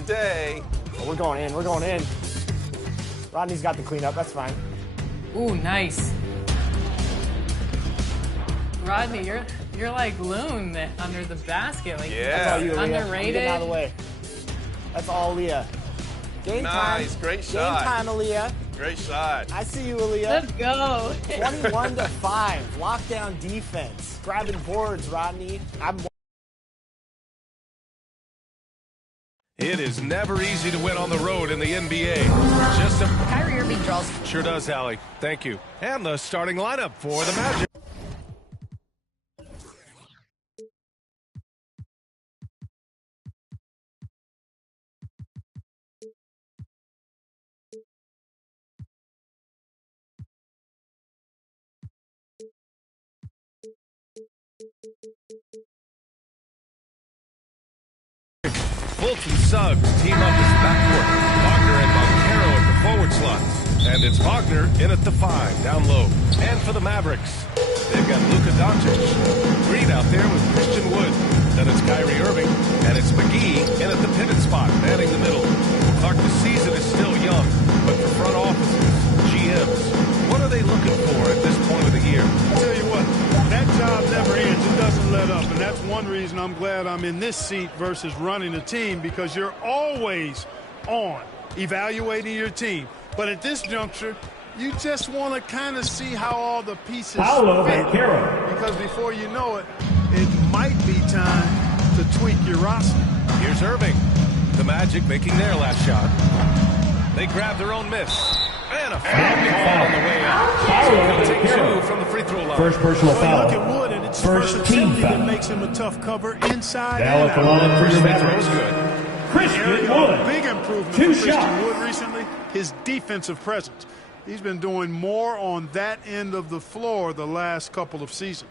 today. Oh, we're going in. We're going in. Rodney's got the cleanup. That's fine. Ooh, nice. Rodney, you're like Loon under the basket. Like, Yeah. That's all you, Leah. Underrated. I'm getting out of the way. That's all Leah. Game time. Nice. Great shot. Game time, Aaliyah. Great shot. I see you, Aaliyah. Let's go. 21-5. Lockdown defense. Grabbing boards, Rodney. It is never easy to win on the road in the NBA. Just a Kyrie Irving draws. Sure does, Hallie. Thank you. And the starting lineup for the Magic. Fultz and Suggs team up as the backcourt. Wagner and Montero at the forward slots. And it's Wagner in at the 5, down low. And for the Mavericks, they've got Luka Doncic. Green out there with Christian Wood. Then it's Kyrie Irving. And it's McGee in at the pivot spot, manning the middle. Clark, the season is still young, but for front offices, GMs, what are they looking for at this point of the year? I'll tell you what, that job never ends. It doesn't let up. And that's one reason I'm glad I'm in this seat versus running a team, because you're always on evaluating your team. But at this juncture, you just want to kind of see how all the pieces fit. Because before you know it, it might be time to tweak your roster. Here's Irving. The Magic making their last shot. They grab their own miss. And a foul on the way out. So he'll take 2 from the free throw line. First personal foul. Look at Wood, and it's First team versatility foul. that makes him a tough cover inside Now and at the line out. for the Free Mavericks. throw's good. Christian Wood. Big improvement 2 for Christian shots. Wood recently. His defensive presence. He's been doing more on that end of the floor the last couple of seasons.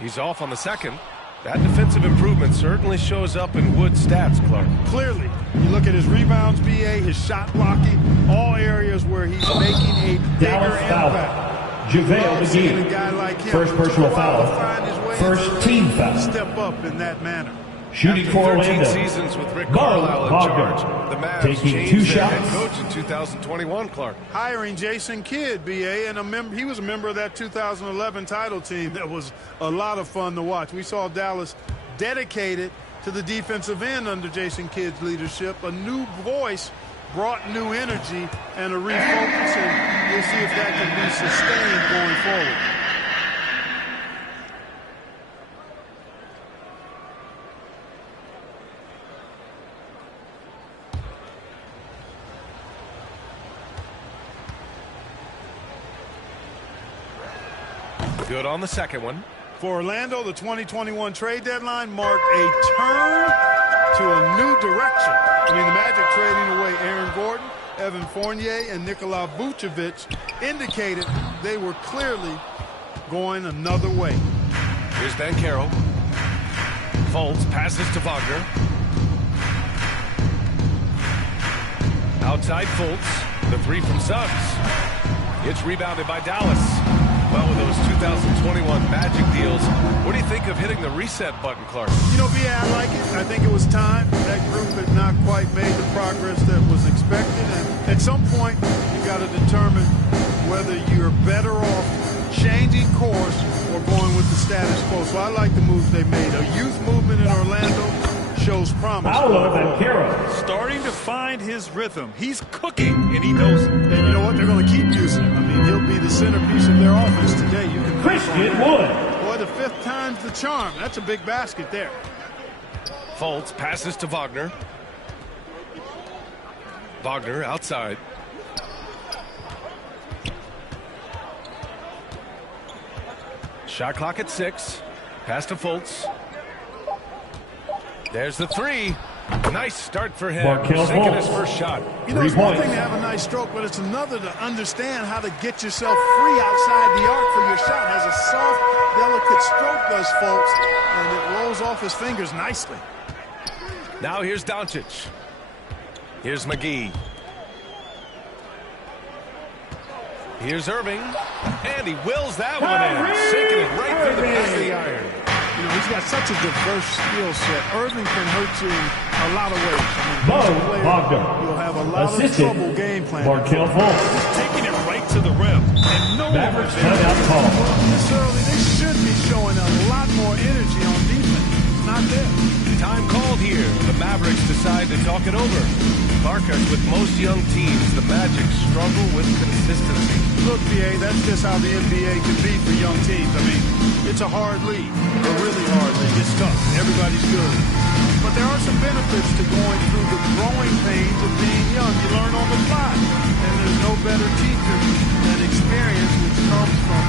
He's off on the second. That defensive improvement certainly shows up in Wood's stats, Clark. Clearly, you look at his rebounds, BA, his shot blocking, all areas where he's making a bigger Dallas foul. impact. JaVale Seeing a McGee. guy like him First who took a personal while to foul. find his way First into team the league, foul. step up in that manner. Shooting After for 13 Orlando. seasons with Rick Marlon Carlisle in Wagner. charge, the Mavs Taking changed 2 their head shots. coach in 2021, Clark. Hiring Jason Kidd, BA, and he was a member of that 2011 title team. That was a lot of fun to watch. We saw Dallas dedicated to the defensive end under Jason Kidd's leadership. A new voice brought new energy and a refocus, and we'll see if that can be sustained going forward. Good on the second one. For Orlando, the 2021 trade deadline marked a turn to a new direction. I mean, the Magic trading away Aaron Gordon, Evan Fournier, and Nikola Vucevic indicated they were clearly going another way. Here's Banchero. Fultz passes to Wagner. Outside Fultz. The 3 from Suggs. It's rebounded by Dallas. Well, with those 2021 Magic deals, what do you think of hitting the reset button, Clark? You know, B.A., I like it. I think it was time. That group had not quite made the progress that was expected. And at some point, you got to determine whether you're better off changing course or going with the status quo. So I like the moves they made. A youth movement in Orlando shows promise. Paolo Banchero. Starting to find his rhythm. He's cooking, and he knows it. And you know what? They're going to keep using him. I mean, he'll be the centerpiece of their offense today. You can Christian Wood. Boy, the 5th time's the charm. That's a big basket there. Fultz passes to Wagner. Wagner outside. Shot clock at 6. Pass to Fultz. There's the 3. Nice start for him. Markelle Sinking Fultz. his first shot. You know, it's one thing to have a nice stroke, but it's another to understand how to get yourself free outside the arc for your shot. Has a soft, delicate stroke, does Fultz, and it rolls off his fingers nicely. Now here's Doncic. Here's McGee. Here's Irving, and he wills that one in, sinking it right through the back of the iron. You know, he's got such a diverse skill set. Irving can hurt you in a lot of ways. I mean, he's a player you'll have a lot of trouble game planning. Markel Fultz. Just taking it right to the rim. And no one was there. This early, they should be showing a lot more energy on defense. Not there. Time called here. The Mavericks decide to talk it over. Marcus, with most young teams, the Magic struggle with consistency. Look, BA, that's just how the NBA can be for young teams. I mean, it's a hard league, a really hard league. It's tough. Everybody's good. But there are some benefits to going through the growing pains of being young. You learn on the fly. And there's no better teacher than experience, which comes from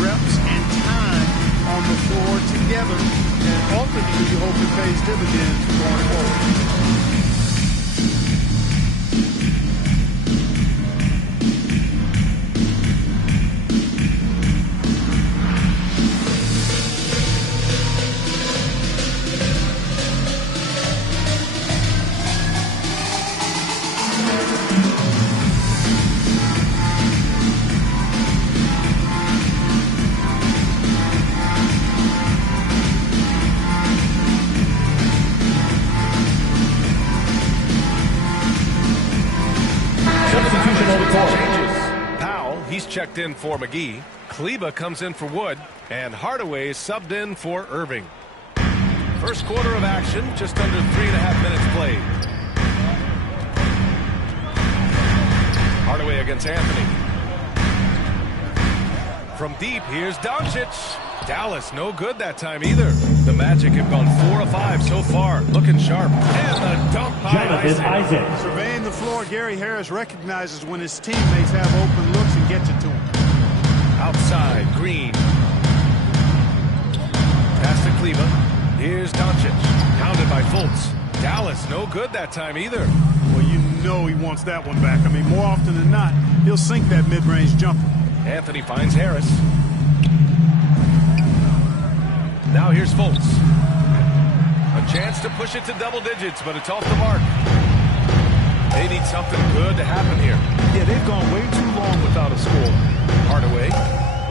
reps and time on the floor together. And ultimately, you hope it pays dividends going forward. Checked in for McGee. Kleba comes in for Wood, and Hardaway is subbed in for Irving. First quarter of action, just under 3.5 minutes played. Hardaway against Anthony. From deep, here's Doncic. Dallas, no good that time either. The Magic have gone 4 of 5 so far, looking sharp. And the dunk by Isaac. Surveying the floor, Gary Harris recognizes when his teammates have open looks and gets it to him. Outside, Green. Pass to Kleba. Here's Doncic. Pounded by Fultz. Dallas, no good that time either. Well, you know he wants that one back. I mean, more often than not, he'll sink that mid-range jumper. Anthony finds Harris. Now here's Fultz. A chance to push it to double digits, but it's off the mark. They need something good to happen here. Yeah, they've gone way too long without a score. Hardaway.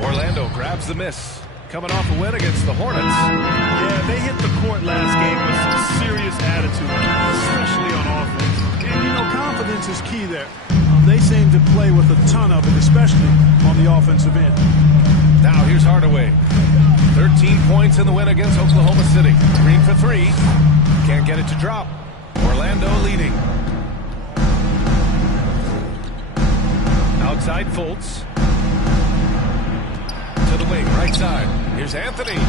Orlando grabs the miss. Coming off a win against the Hornets. Yeah, they hit the court last game with some serious attitude, especially on offense. And, you know, confidence is key there. They seem to play with a ton of it, especially on the offensive end. Now here's Hardaway. 13 points in the win against Oklahoma City. Green for 3. Can't get it to drop. Orlando leading. Outside Fultz. To the wing, right side. Here's Anthony.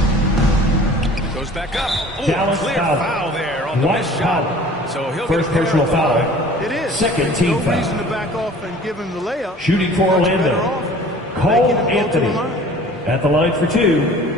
Goes back up. Oh, clear foul there on the missed shot. So he'll first get personal foul. It is. Second team foul. No reason to back off and give him the layup. Shooting for Orlando. Cole Anthony at the line for 2.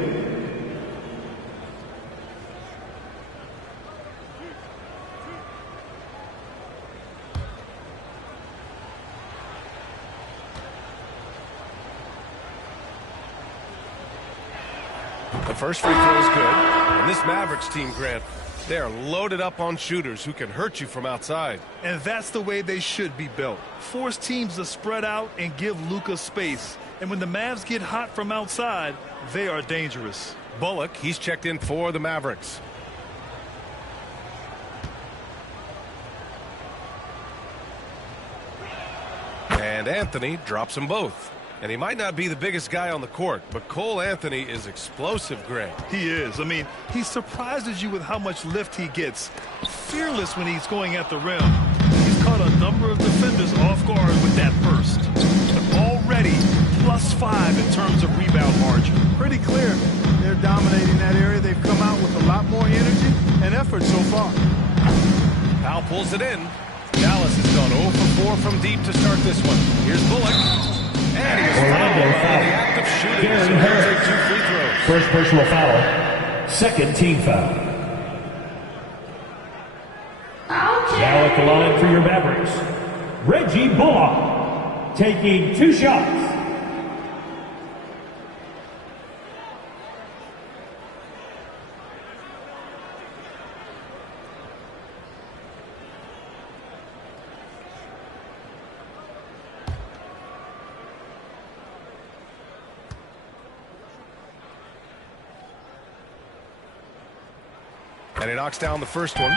The first free throw is good. And this Mavericks team, Grant, they're loaded up on shooters who can hurt you from outside. And that's the way they should be built. Force teams to spread out and give Luka space. And when the Mavs get hot from outside, they are dangerous. Bullock, he's checked in for the Mavericks. And Anthony drops them both. And he might not be the biggest guy on the court, but Cole Anthony is explosive, Greg. He is. I mean, he surprises you with how much lift he gets. Fearless when he's going at the rim. He's caught a number of defenders off guard with that burst. But already +5 in terms of rebound margin. Pretty clear. They're dominating that area. They've come out with a lot more energy and effort so far. Powell pulls it in. Dallas has gone 0 for 4 from deep to start this one. Here's Bullock. And he was fouled in the act of shooting. So he'll take 2 free throws. First personal foul. Second team foul. Now at the line for your Mavericks, Reggie Bullock taking 2 shots. And he knocks down the first one.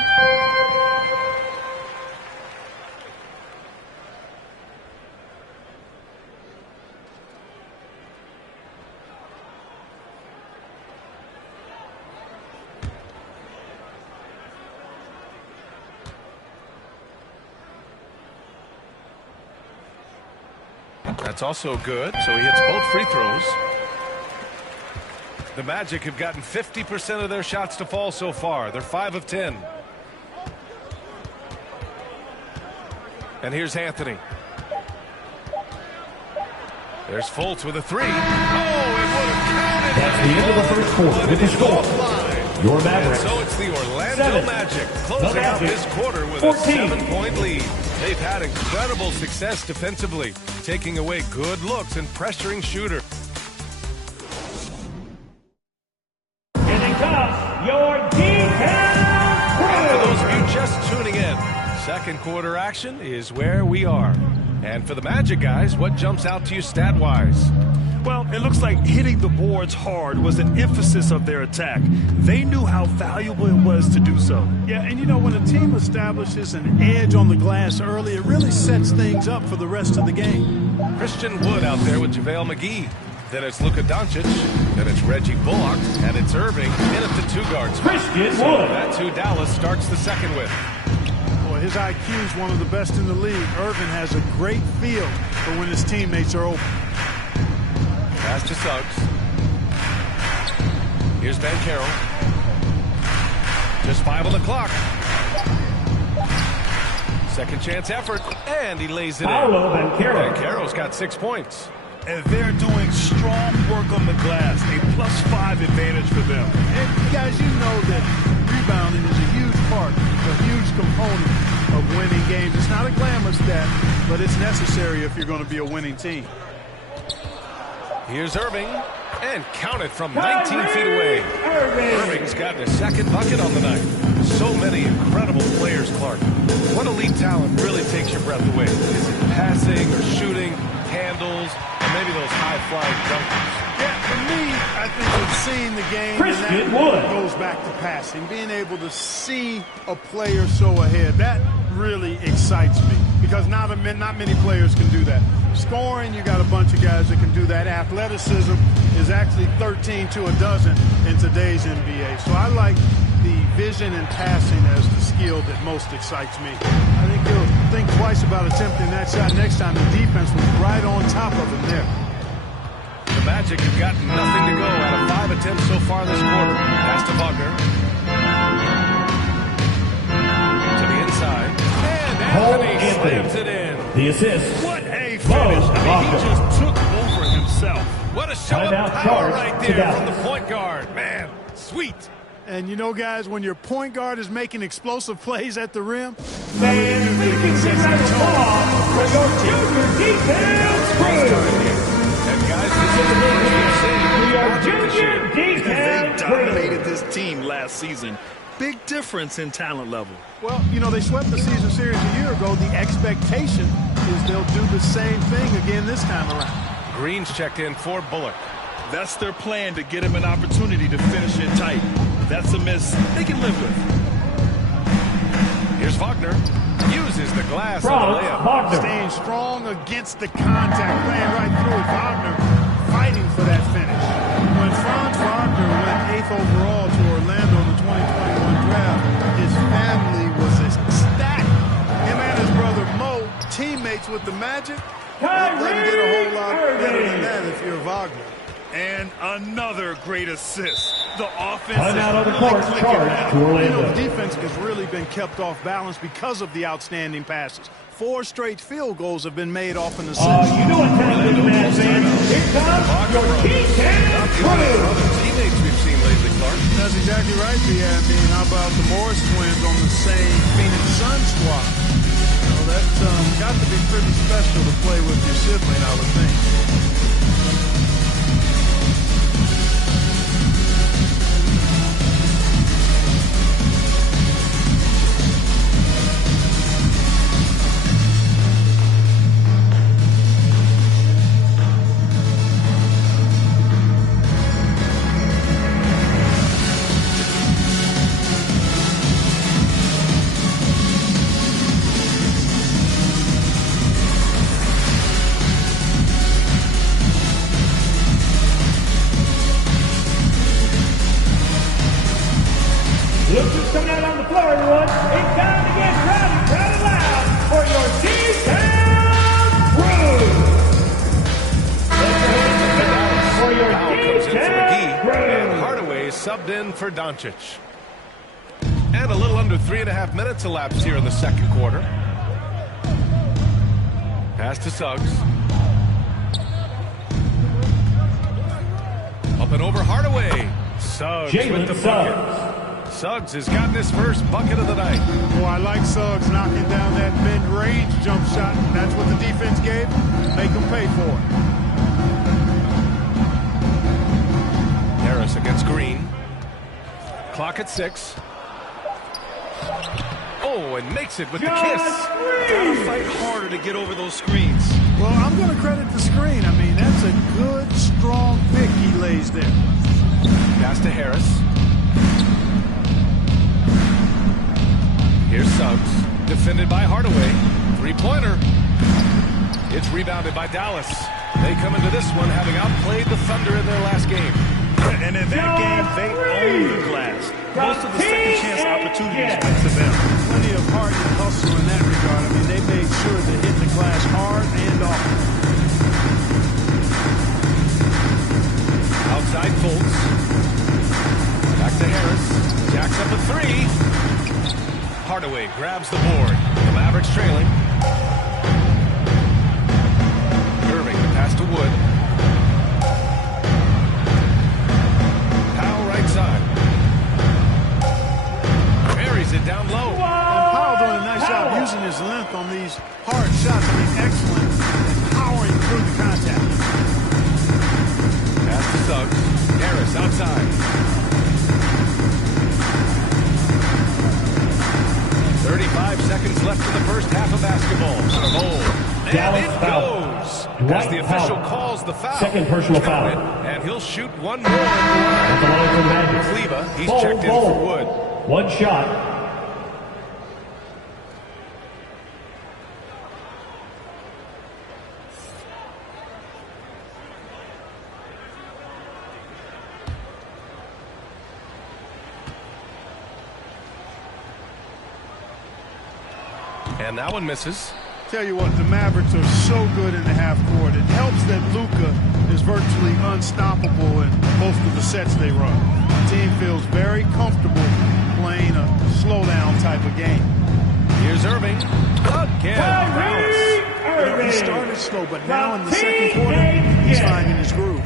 That's also good, so he hits both free throws. The Magic have gotten 50% of their shots to fall so far. They're 5 of 10. And here's Anthony. There's Fultz with a three. Oh, it would have counted. That's the end of the first quarter with the score. Your Mavericks. And so it's the Orlando Magic closing out this quarter with 14. A 7-point lead. They've had incredible success defensively, taking away good looks and pressuring shooter. Here comes your defense crew. And for those of you just tuning in, second quarter action is where we are. And for the Magic guys, what jumps out to you stat-wise? Well, it looks like hitting the boards hard was an emphasis of their attack. They knew how valuable it was to do so. Yeah, and you know, when a team establishes an edge on the glass early, it really sets things up for the rest of the game. Christian Wood out there with JaVale McGee. Then it's Luka Doncic. Then it's Reggie Bullock. And it's Irving in at the two guards. Christian Wood. So that's who Dallas starts the second with. Boy, his IQ is one of the best in the league. Irving has a great feel for when his teammates are open. Pass to Suggs. Here's Ben Carroll. Just 5 on the clock. Second chance effort, and he lays it in. Ben Carroll. Ben Carroll's got 6 points. And they're doing strong work on the glass. A +5 advantage for them. And guys, you know that rebounding is a huge part, a huge component of winning games. It's not a glamour stat, but it's necessary if you're going to be a winning team. Here's Irving, and counted from 19 feet away. Irving's gotten his second bucket on the night. So many incredible players, Clark. What elite talent really takes your breath away? Is it passing or shooting, handles, or maybe those high-flying jumpers? Yeah, for me, I think it's seeing the game, Christian and Wood that goes back to passing. Being able to see a player so ahead, that really excites me because not many players can do that. Scoring, you got a bunch of guys that can do that. Athleticism is actually 13 to a dozen in today's NBA. So I like the vision and passing as the skill that most excites me. I think he'll think twice about attempting that shot next time. The defense was right on top of him there. The Magic have gotten nothing to go out of 5 attempts so far this quarter. Pass to Wagner. To the inside. And Anthony slams it in. The assist. What a finish. I mean, he just took over himself. What a show of power right there from the point guard. Man, sweet. And you know, guys, when your point guard is making explosive plays at the rim, And making the ball for your junior defense crew. And guys, this is the first we've seen Your junior They defense dominated crew. this team last season. Big difference in talent level. well, you know, they swept the season series a year ago. The expectation is they'll do the same thing again this time around. Green's checked in for Bullock. That's their plan, to get him an opportunity to finish it tight. That's a miss they can live with. Here's Wagner. Uses the glass on Franz the layup. Wagner. Staying strong against the contact, playing right through it. Wagner fighting for that finish. When Franz Wagner went 8th overall to Orlando in the 2021 draft, his family was ecstatic. Him and his brother Mo, teammates with the Magic. Doesn't get a whole lot better than that if you're Wagner. And another great assist. The offense Time out on the is really court, clicking charge now. to You know, Orlando. the defense has really been kept off balance because of the outstanding passes. 4 straight field goals have been made off an assist. You know what time it is, man. Here comes your defense crew. Other teammates we've seen lately, Clark. That's exactly right, B. I mean, how about the Morris twins on the same Phoenix Sun squad? You know, that's got to be pretty special to play with your sibling, I would think. subbed in for Doncic. And a little under 3.5 minutes elapsed here in the second quarter. Pass to Suggs. Up and over Hardaway. Suggs with the bucket. Suggs has gotten his first bucket of the night. Boy, I like Suggs knocking down that mid-range jump shot. That's what the defense gave. Make them pay for it. Harris against Green. Clock at 6. Oh, and makes it with the kiss. Gotta fight harder to get over those screens. Well, I'm going to credit the screen. I mean, that's a good, strong pick he lays there. Pass to Harris. Here's Suggs. Defended by Hardaway. Three-pointer. It's rebounded by Dallas. They come into this one having outplayed the Thunder in their last game. And in that game, they owned the glass. Most of the second chance opportunities went to them. Plenty of heart and hustle in that regard. I mean, they made sure to hit the glass hard and often. Outside Fultz. Back to Harris. Jacks up a 3. Hardaway grabs the board. The Mavericks trailing. Irving, the pass to Wood. Powell right side. Buries it down low. And Powell doing a nice job using his length on these hard shots. I mean, excellent and powering through the contact. Pass to Suggs. Harris outside. 35 seconds left in the first half of basketball. And Dallas it foul. goes. As the official calls the foul. Second personal foul. And he'll shoot one more at the line. Cleva, he's checked in for Wood. One shot. And that one misses. Tell you what, the Mavericks are so good in the half court. It helps that Luka is virtually unstoppable in most of the sets they run. The team feels very comfortable playing a slowdown type of game. Here's Irving. Again. He started slow, but now in the second quarter, he's finding his groove.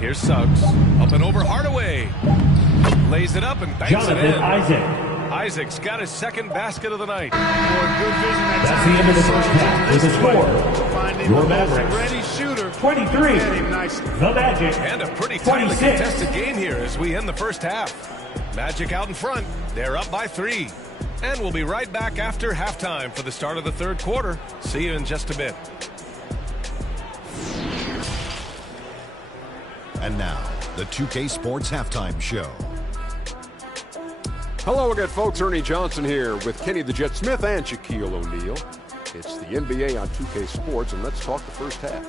Here's Suggs. Up and over Hardaway. Lays it up and banks it in. Isaac's got his second basket of the night. Good vision. That's the end of the first half. With a score, your Mavericks ready shooter 23. The Magic. And a pretty tightly contested game here as we end the first half. Magic out in front. They're up by 3. And we'll be right back after halftime for the start of the third quarter. See you in just a bit. And now, the 2K Sports Halftime Show. Hello again, folks. Ernie Johnson here with Kenny the Jet Smith and Shaquille O'Neal. It's the NBA on 2K Sports, and let's talk the first half.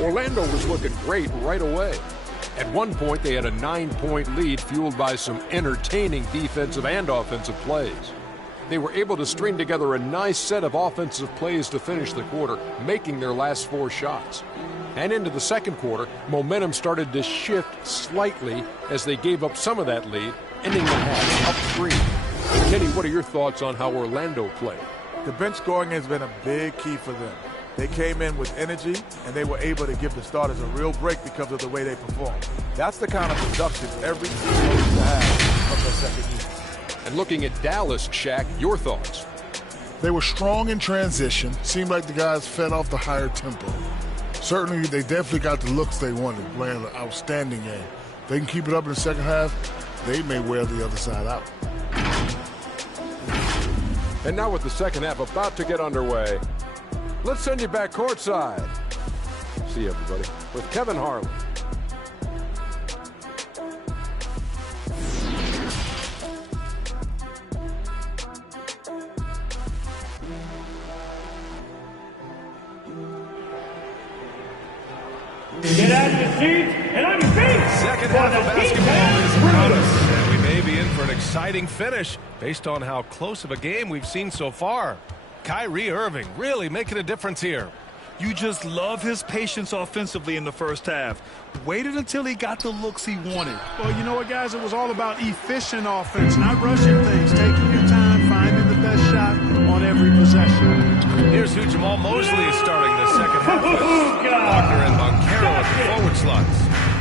Orlando was looking great right away. At one point, they had a 9-point lead fueled by some entertaining defensive and offensive plays. They were able to string together a nice set of offensive plays to finish the quarter, making their last 4 shots. And into the second quarter, momentum started to shift slightly as they gave up some of that lead, ending the half up 3. Kenny, what are your thoughts on how Orlando played? The bench scoring has been a big key for them. They came in with energy, and they were able to give the starters a real break because of the way they performed. That's the kind of production every team needs to have from their second year. And looking at Dallas, Shaq, your thoughts? They were strong in transition. Seemed like the guys fed off the higher tempo. Certainly, they definitely got the looks they wanted, playing an outstanding game. If they can keep it up in the second half, they may wear the other side out. And now with the second half about to get underway, let's send you back courtside. See you, everybody, with Kevin Harlan. Get out of your seats and on your feet. Second half of basketball is upon us, and we may be in for an exciting finish based on how close of a game we've seen so far. Kyrie Irving really making a difference here. You just love his patience offensively in the first half. Waited until he got the looks he wanted. Well, you know what, guys? It was all about efficient offense, not rushing things, taking your time, finding the best shot on every possession. Here's who Jamal Mosley is starting the second half with. Wagner and Moncaro at the forward slots.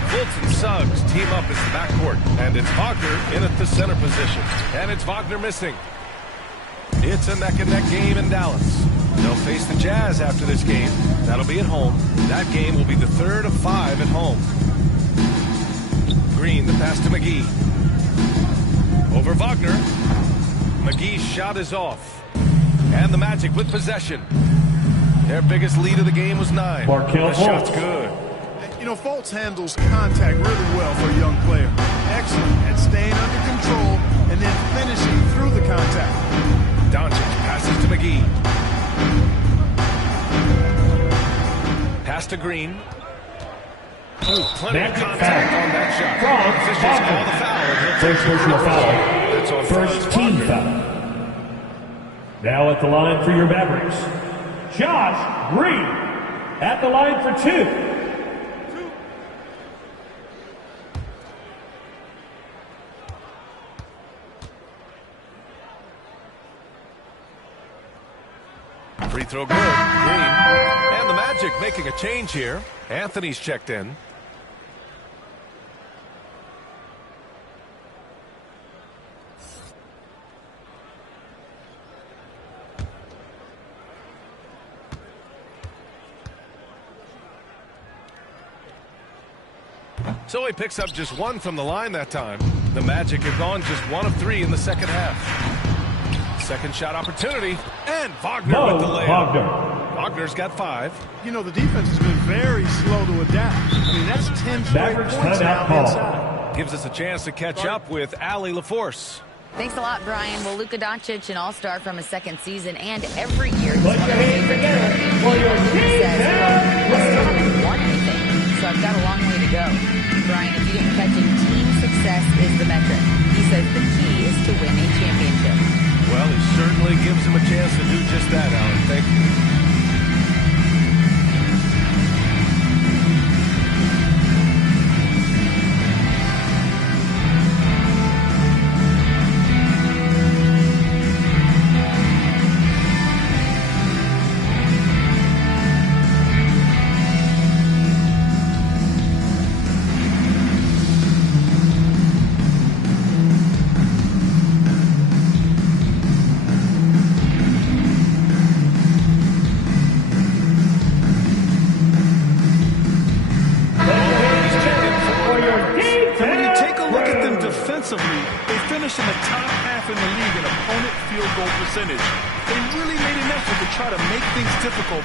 Fultz and Suggs team up as the backcourt. And it's Wagner in at the center position. And it's Wagner missing. It's a neck-and-neck game in Dallas. They'll face the Jazz after this game. That'll be at home. That game will be the third of 5 at home. Green, the pass to McGee. Over Wagner. McGee's shot is off. And the Magic with possession. Their biggest lead of the game was 9. The shot's good. You know, Fultz handles contact really well for a young player. Excellent at staying under control and then finishing through the contact. Doncic passes to McGee. Pass to Green. Plenty of contact on that shot. Officials call the foul. First personal foul. First team foul. Now at the line for your Mavericks, Josh Green. At the line for 2. Free throw good. Green. And the Magic making a change here. Anthony's checked in. So he picks up just 1 from the line that time. The Magic have gone just 1 of 3 in the second half. Second shot opportunity, and Wagner with the layup. Wagner's got 5. You know, the defense has been very slow to adapt. I mean, that's 10 straight points now inside. Gives us a chance to catch up with Allie LaForce. Thanks a lot, Brian. Well, Luka Doncic, an all-star from his second season, and every year he's one of the favorites. He says, well, I still haven't won anything, so I've got a long way to go. Brian, if you didn't catch it, team success is the metric. He says the key is to win a championship. Well, he certainly gives him a chance to do just that, Alan. Thank you.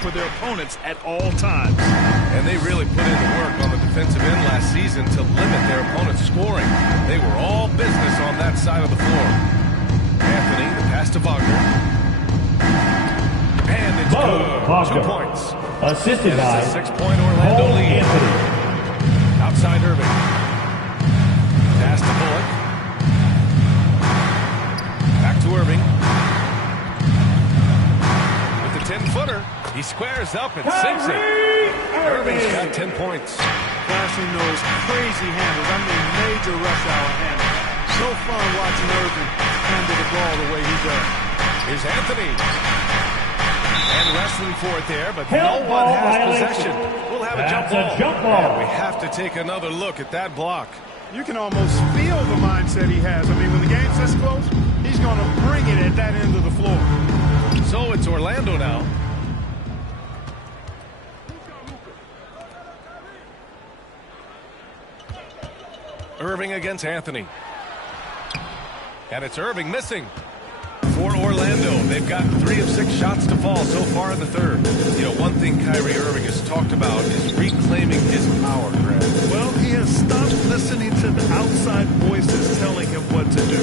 For their opponents at all times. And they really put in the work on the defensive end last season to limit their opponent's scoring. They were all business on that side of the floor. Anthony, the pass to Wagner. And it's good. 2 points. Assisted by a 6-point Orlando lead. Anthony. Outside Irving. Pass to Bullock. Back to Irving. With the 10-footer. He squares up and sinks it. Irving's got 10 points. Flashing those crazy handles. I mean, major rush hour handles. So fun watching Irving handle the ball the way he does. Here's Anthony. And wrestling for it there, but no one has possession. We'll have a jump ball. And we have to take another look at that block. You can almost feel the mindset he has. I mean, when the game's this close, he's going to bring it at that end of the floor. So it's Orlando now. Irving against Anthony. And it's Irving missing. For Orlando, they've got 3 of 6 shots to fall so far in the third. You know, one thing Kyrie Irving has talked about is reclaiming his power, Greg. Well, he has stopped listening to the outside voices telling him what to do.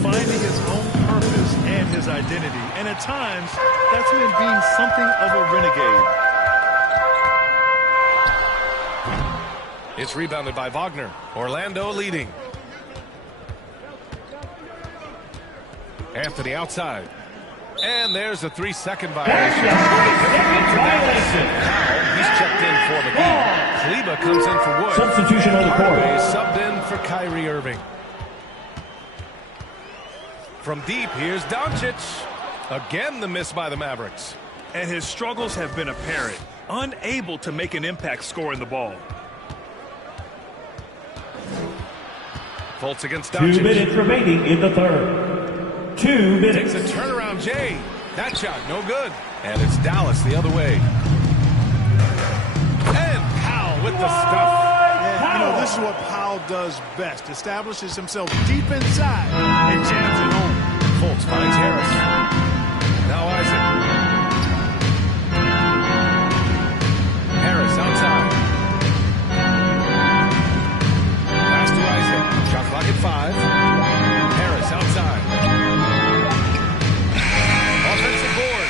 Finding his own purpose and his identity. And at times, that's meant being something of a renegade. It's rebounded by Wagner. Orlando leading. Anthony outside. And there's a 3-second violation. He's checked in for McGee. Kleba comes in for Wood. Substitution on the court. Hardaway is subbed in for Kyrie Irving. From deep, here's Doncic. Again, the miss by the Mavericks. And his struggles have been apparent. Unable to make an impact scoring the ball. Fultz against Doncic. 2 minutes remaining in the third. 2 minutes. Takes a turnaround, Jay. That shot, no good. And it's Dallas the other way. And Powell with the stuff. Yeah, you know, this is what Powell does best. Establishes himself deep inside and jams it home. Fultz finds Harris. Now Isaac. Harris outside. Pass to Isaac. Shot clock at 5. Harris outside. Offensive board.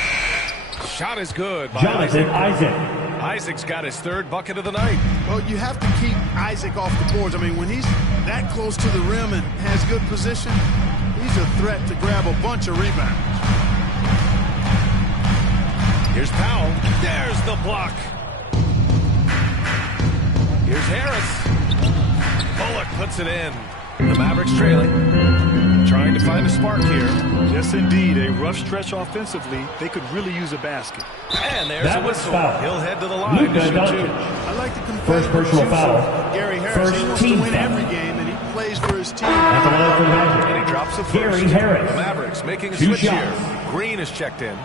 Shot is good by Jonathan Isaac. Isaac's got his 3rd bucket of the night. Well, you have to keep Isaac off the boards. I mean, when he's that close to the rim and has good position, he's a threat to grab a bunch of rebounds. Here's Powell. There's the block. Here's Harris. Bullock puts it in. The Mavericks trailing. Trying to find a spark here. Yes, indeed. A rough stretch offensively. They could really use a basket. And there's That a whistle. foul. He'll head to the line to shoot 2. I like the First personal foul. Gary Harris. He wants to win every game, and he plays for his team. At the line for the Magic. And he drops the first. Gary Harris. The Mavericks making a 2 switch shots. here. Green is checked in.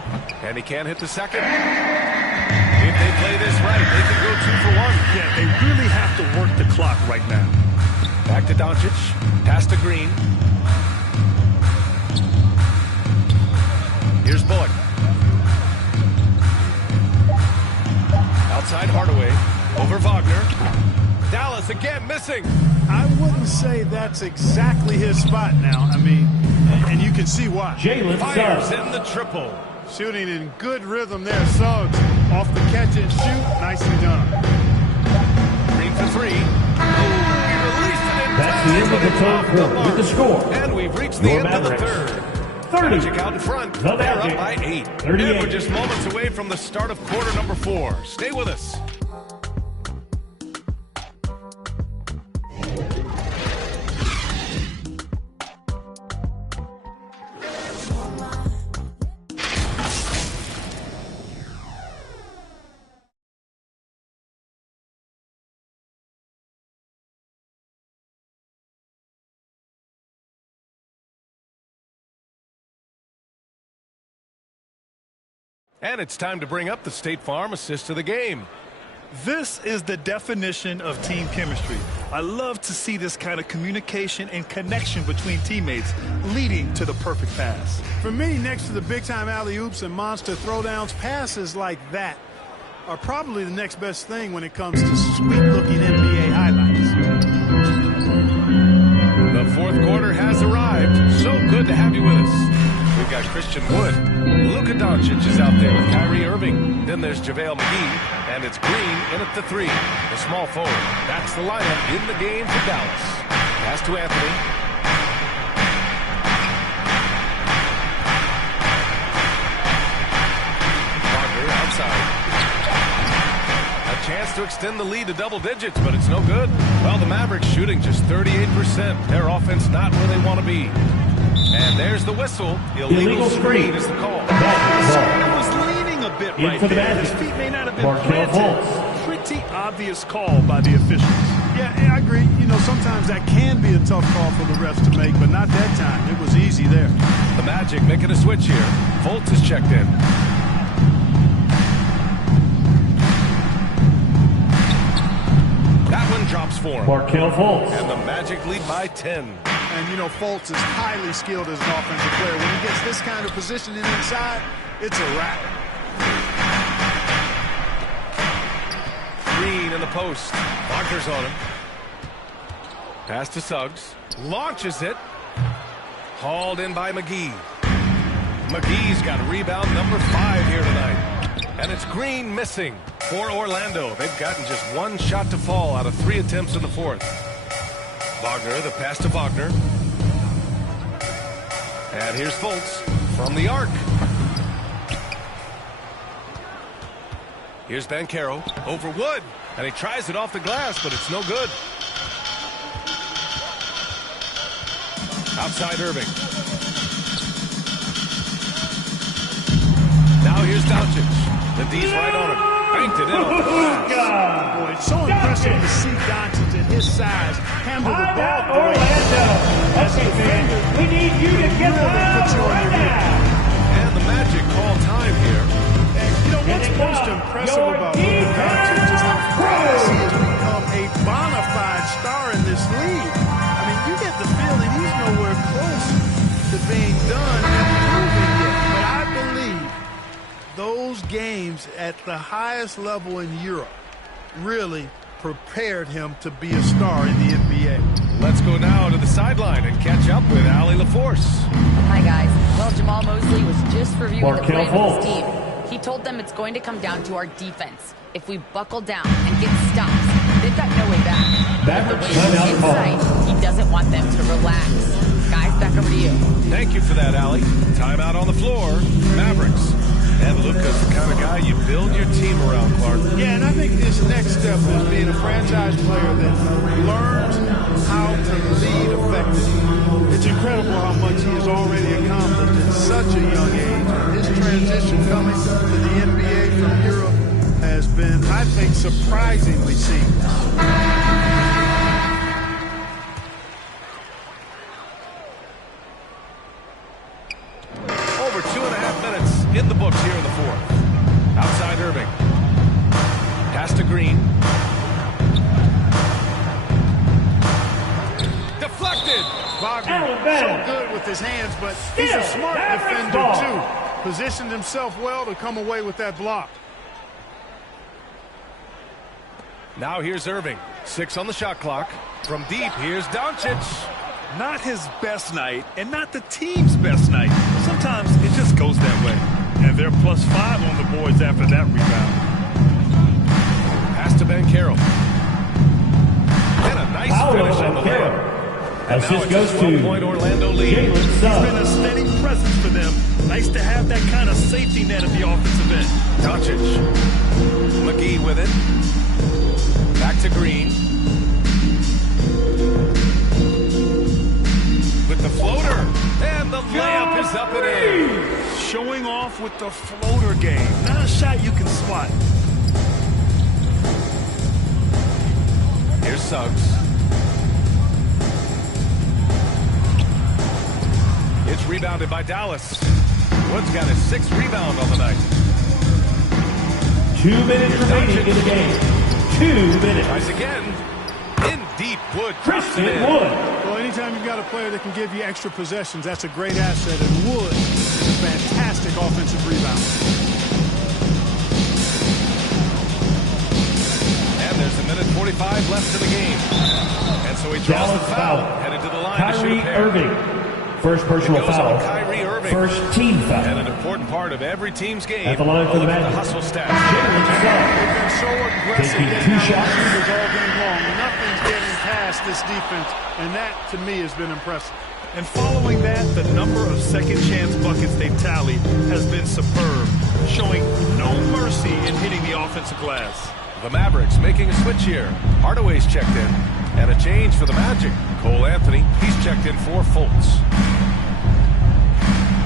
And he can't hit the second. If they play this right, they can go 2 for 1. Yeah, they really have to work the clock right now. Back to Doncic. Pass to Green. Here's Bullock. Outside Hardaway. Over Wagner. Dallas again missing. I wouldn't say that's exactly his spot now. I mean, and you can see why. Jalen Fires Suggs. in the triple. Shooting in good rhythm there. Suggs off the catch and shoot. Nicely done. Green for 3. He released it in That's the end of the third quarter with the score. And we've reached the Your end of the Mavericks. 3rd. 30. Magic out in front. The They're Magic. up by 8. 38. And we're just moments away from the start of quarter number 4. Stay with us. And it's time to bring up the State Farm assist of the game. This is the definition of team chemistry. I love to see this kind of communication and connection between teammates leading to the perfect pass. For me, next to the big-time alley-oops and monster throwdowns, passes like that are probably the next best thing when it comes to sweet-looking NBA highlights. The 4th quarter has arrived. So good to have you with us. We've got Christian Wood. Luka Doncic is out there with Kyrie Irving. Then there's JaVale McGee. And it's Green in at the 3. The small forward. That's the lineup in the game for Dallas. Pass to Anthony. Wagner outside. A chance to extend the lead to double digits, but it's no good. Well, the Mavericks shooting just 38%. Their offense not where they want to be. And there's the whistle. Illegal screen is the call. He was leaning a bit right for the there. Magic. His feet may not have been Markelle planted. Fultz. Pretty obvious call by the officials. Yeah, I agree. You know, sometimes that can be a tough call for the refs to make, but not that time. It was easy there. The Magic making a switch here. Fultz is checked in. That one drops for him. Markelle Fultz. And the Magic lead by 10. And, you know, Fultz is highly skilled as an offensive player. When he gets this kind of positioning inside, it's a wrap. Green in the post. Wagner's on him. Pass to Suggs. Launches it. Hauled in by McGee. McGee's got rebound number 5 here tonight. And it's Green missing for Orlando. They've gotten just 1 shot to fall out of 3 attempts in the 4th. Wagner, the pass to Wagner. And here's Fultz from the arc. Here's Banchero over Wood, and he tries it off the glass, but it's no good. Outside Irving. Now here's Doncic. The D's right on him. Banked it in on the glass. Boy, it's so impressive to see Doncic at his size handle the ball. We need you to get the ball right now. And the Magic call time here. And you know what's most impressive about Luka Doncic is how fast he has become a bona fide star in this league. I mean, you get the feeling he's nowhere close to being done and proving yet. But I believe those games at the highest level in Europe really prepared him to be a star in the NBA. Let's go now to the sideline and catch up with Allie LaForce. Hi, guys. Well, Jamal Mosley was just reviewing the play Markelle with his team. He told them it's going to come down to our defense. If we buckle down and get stops, they've got no way back. With the way he's in sight, he doesn't want them to relax. Guys, back over to you. Thank you for that, Allie. Timeout on the floor. Mavericks. And Luka's the kind of guy you build your team around, Clark. Yeah, and I think his next step is being a franchise player that learns how to lead effectively. It's incredible how much he has already accomplished at such a young age. His transition coming to the NBA from Europe has been, I think, surprisingly seamless. In the books here in the fourth. Outside Irving. Pass to Green. Deflected. Wagner so good with his hands, but he's a smart defender too. Positioned himself well to come away with that block. Now here's Irving. 6 on the shot clock. From deep, here's Doncic. Not his best night, and not the team's best night. Sometimes it just goes that way. And they're +5 on the boards after that rebound. Pass to Banchero. And a nice finish on the layup. Assist goes to 12-point Orlando lead. He's been a steady presence for them. Nice to have that kind of safety net at the offensive end. Doncic. McGee with it. Back to Green. With the floater. And the layup is up and in. Showing off with the floater game. Not a shot you can swat. Here's Suggs. It's rebounded by Dallas. Wood's got his 6th rebound on the night. 2 minutes remaining in the game. 2 minutes. Tries again. In deep, Wood. Christian Wood. Well, anytime you've got a player that can give you extra possessions, that's a great asset. And Wood is a fantastic offensive rebounder. And there's 1:45 left in the game. And so he draws the foul. Headed to the line to shoot a pair. Irving. First personal foul. Kyrie Irving. First team foul. And an important part of every team's game. At the line for the Magic. The hustle stats. They've been so aggressive Taking getting 2 out shots. shooters all game long. Nothing's getting past this defense, and that, to me, has been impressive. And following that, the number of second chance buckets they've tallied has been superb, showing no mercy in hitting the offensive glass. The Mavericks making a switch here. Hardaway's checked in. And a change for the Magic. Cole Anthony, he's checked in for Fultz.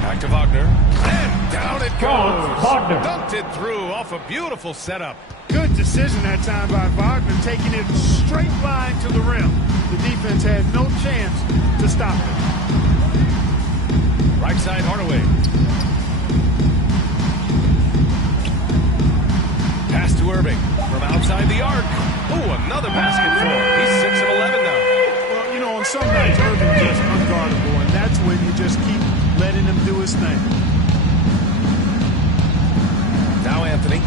Back to Wagner. And down it goes. Wagner. Dunked it through off a beautiful setup. Good decision that time by Wagner, taking it straight line to the rim. The defense had no chance to stop it. Right side, Hardaway. Pass to Irving from outside the arc. Oh, another basket for him. He's 6 of 11 now. Well, you know, on some nights, Irving just unguardable, and that's when you just keep letting him do his thing. Now Anthony.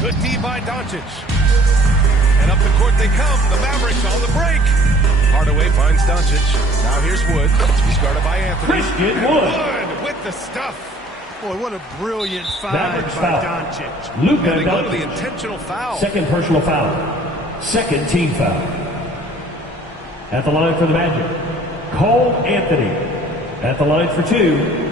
Good D by Doncic. And up the court they come. The Mavericks on the break. Hardaway finds Doncic. Now here's Wood. He's guarded by Anthony. Christian Wood with the stuff. Boy, what a brilliant find by Doncic. Luka And they go to the Doncic. intentional foul. Second personal foul. Second team foul. At the line for the Magic, Cole Anthony. At the line for 2.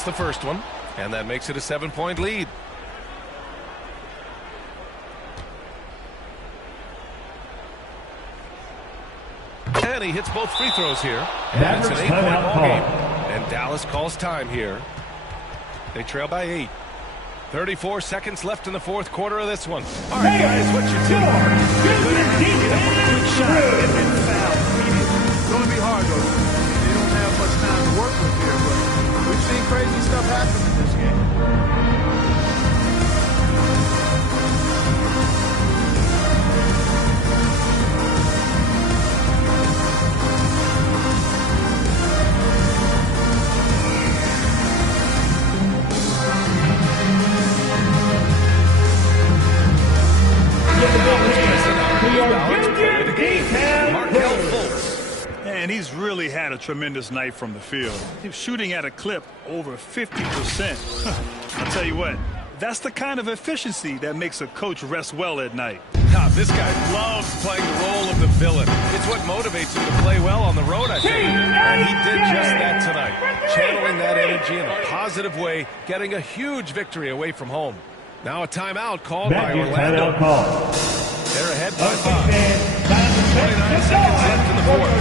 Hits the first one, and that makes it a 7-point lead. And he hits both free throws here. And it's an 8-point ball game. And Dallas calls time here. They trail by 8. 34 seconds left in the fourth quarter of this one. All right, guys, what's your take? Quick shot. They've been fouled immediately. It's going to be hard, though. They don't have much time to work with here, but we've seen crazy stuff happen in this game. And he's really had a tremendous night from the field. He's shooting at a clip over 50%. I'll tell you what, that's the kind of efficiency that makes a coach rest well at night. This guy loves playing the role of the villain. It's what motivates him to play well on the road, I think. And he did just that tonight, channeling that energy in a positive way, getting a huge victory away from home. Now a timeout called by Orlando. They're ahead by 5. 29 seconds left in the fourth.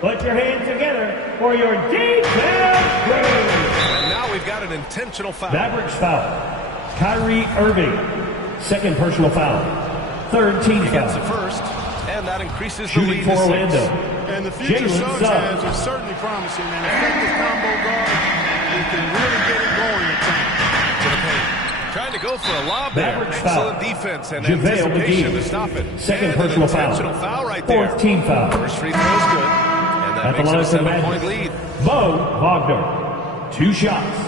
Put your hands together for your defense crew. And now we've got an intentional foul. Mavericks foul. Kyrie Irving. Second personal foul. Third team foul. He gets the first, and that increases the lead for to 6. Orlando. And the future Suns fans are certainly promising an effective combo guard who can really get it going at times. To the paint. Trying to go for a lob there. Excellent defense and JaVale anticipation McGee. to stop it. Second and personal an intentional foul right Fourth there. team foul. First free throw's good. And that At the makes it a line for 7-point lead. Bo Wagner. 2 shots.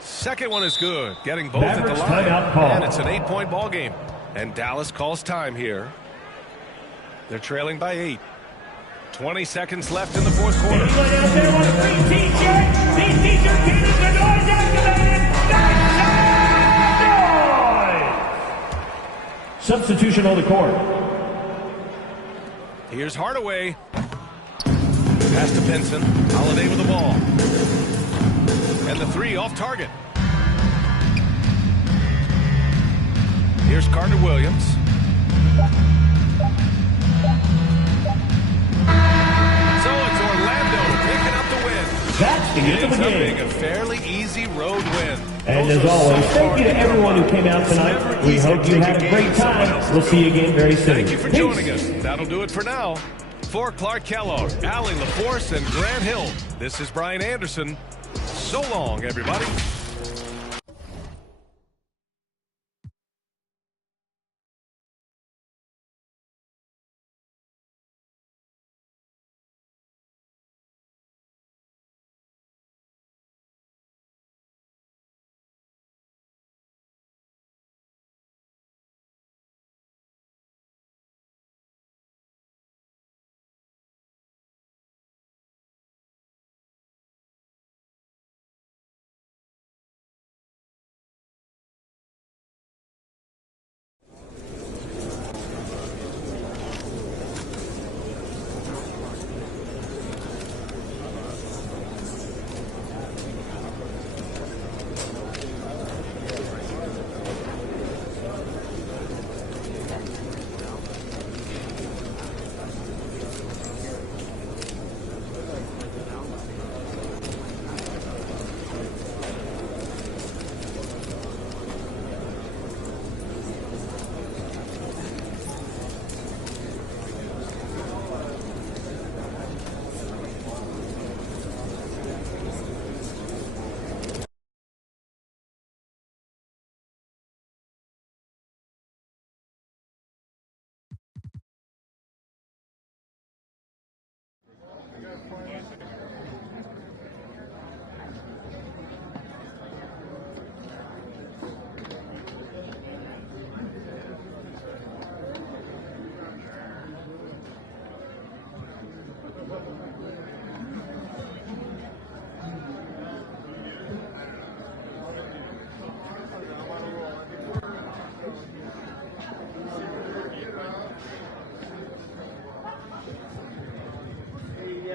Second one is good. Getting both Mavericks at the line. timeout call. And it's an 8-point ball game. And Dallas calls time here. They're trailing by 8. 20 seconds left in the fourth quarter. Anyone out there want a free t-shirt? These t-shirts get the noise activated. Noise! Substitution on the court. Here's Hardaway. Pass to Benson. Holiday with the ball. And the 3 off target. Here's Carter Williams. So it's Orlando picking up the win. That's the end of the game. Being a fairly easy road win. And as always, thank you to everyone who came out tonight. We hope you had a great time. We'll see you again very soon. Thank you for joining us. That'll do it for now. For Clark Kellogg, Allie LaForce, and Grant Hill, this is Brian Anderson. So long, everybody.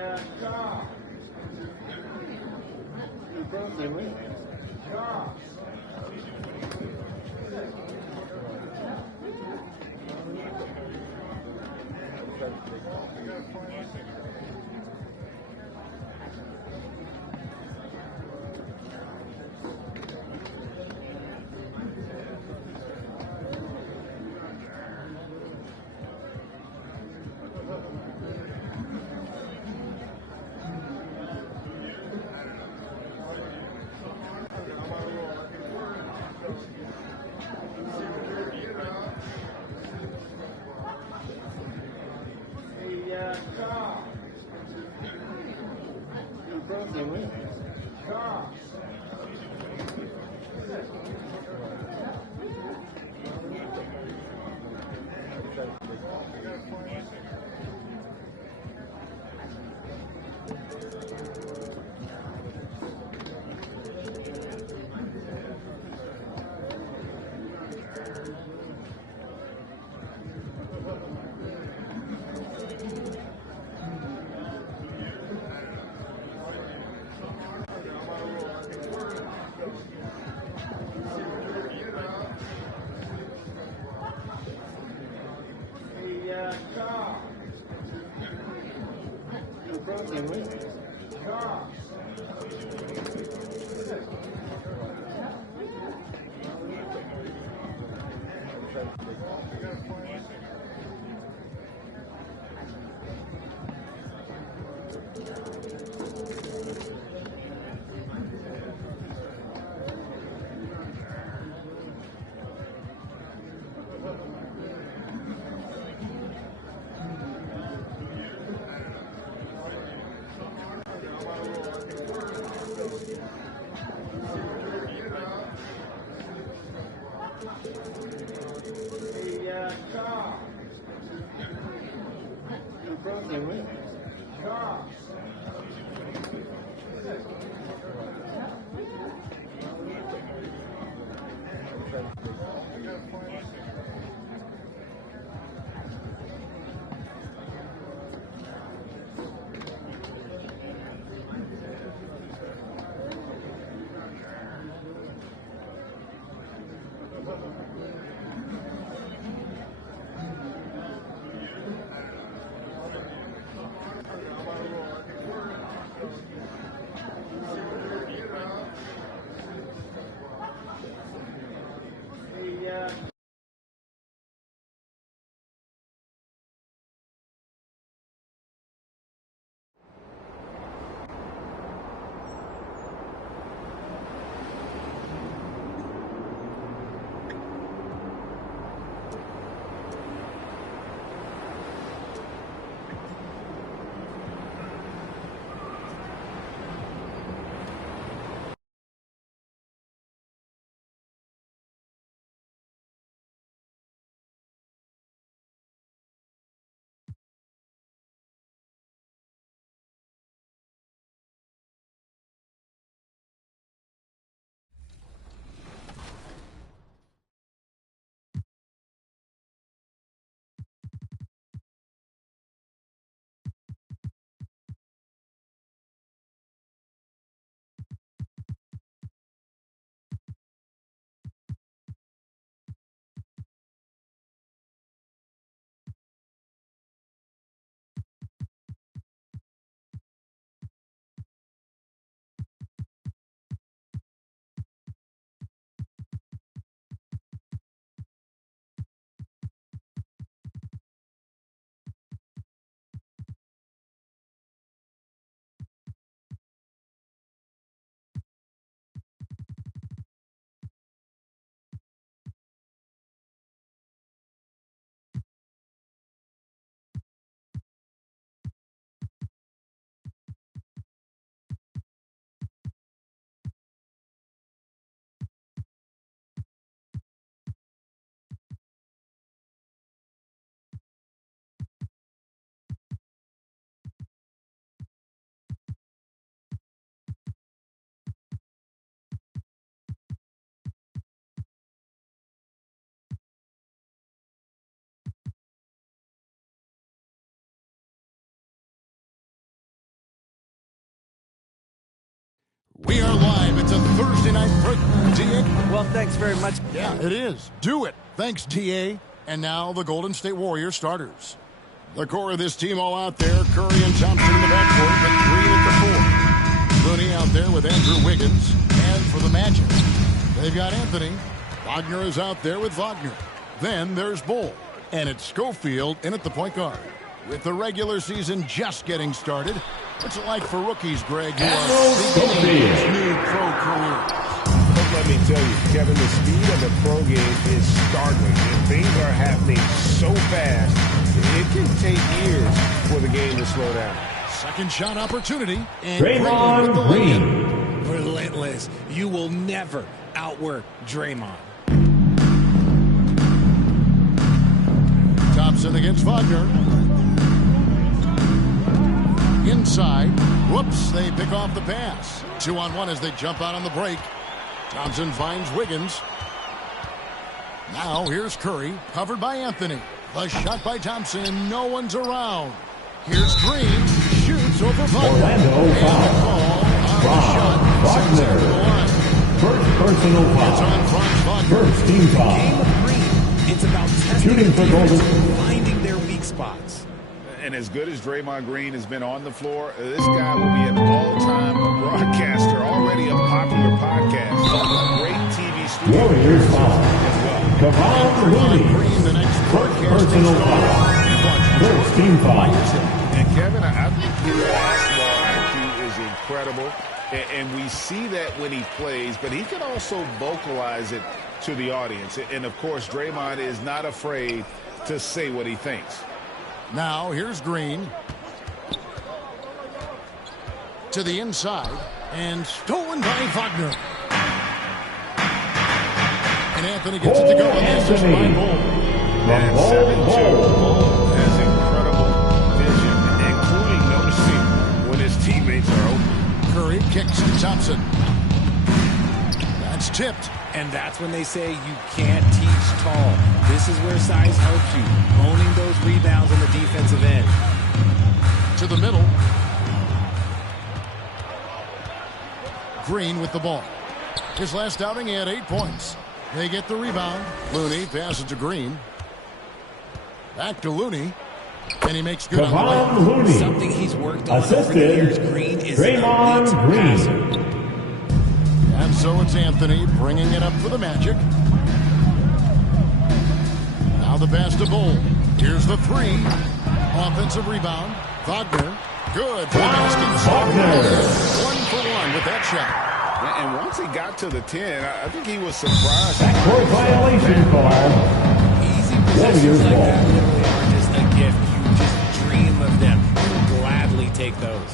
Thank you. We are live. It's a Thursday night break. TA? Well, thanks very much. Yeah, it is. Do it. Thanks, TA. And now the Golden State Warriors starters. The core of this team all out there. Curry and Thompson in the backcourt, but Green at the 4. Looney out there with Andrew Wiggins. And for the Magic, they've got Anthony. Wagner is out there with Wagner. Then there's Bull. And it's Schofield in at the point guard. With the regular season just getting started, what's it like for rookies, Greg, who are beginning his new pro career? Let me tell you, Kevin, the speed of the pro game is startling. And things are happening so fast, it can take years for the game to slow down. Second shot opportunity. And Draymond Green. Relentless. You will never outwork Draymond. Thompson against Wagner. Inside. Whoops, they pick off the pass. 2-on-1 as they jump out on the break. Thompson finds Wiggins. Now here's Curry, covered by Anthony. The shot by Thompson, and no one's around. Here's Green, shoots over Wagner. Orlando foul. Wagner. First personal foul. It's on Wagner. First team foul. Game of Green. It's about testing Shooting for Golden. finding their weak spots. And as good as Draymond Green has been on the floor, this guy will be an all-time broadcaster, already a popular podcast, a great TV studio Warriors foul. as well. Come on, Looney. First personal foul. First team foul. And Kevin, I think his basketball IQ is incredible, and we see that when he plays, but he can also vocalize it to the audience. And of course, Draymond is not afraid to say what he thinks. Now here's Green. To the inside. And stolen by Wagner. And Anthony gets it to go. And this is by Bull. And 7-2. Bull has incredible vision, including noticing when his teammates are open. Curry kicks to Thompson. That's tipped. And that's when they say you can't teach tall. This is where size helps you. Owning those rebounds on the defensive end. To the middle. Green with the ball. His last outing, he had 8 points. They get the rebound. Looney passes to Green. Back to Looney. And he makes good on the Looney. Something he's worked on Assisted. over the years. Green is Draymond an elite passer. Green. And so it's Anthony bringing it up for the Magic. Now the pass to Bull. Here's the 3. Offensive rebound. Wagner. Good. Wagner. 1 for 1 with that shot. And once he got to the 10, I think he was surprised. Backcourt violation call. Easy possessions like that literally are just a gift. You just dream of them. You gladly take those.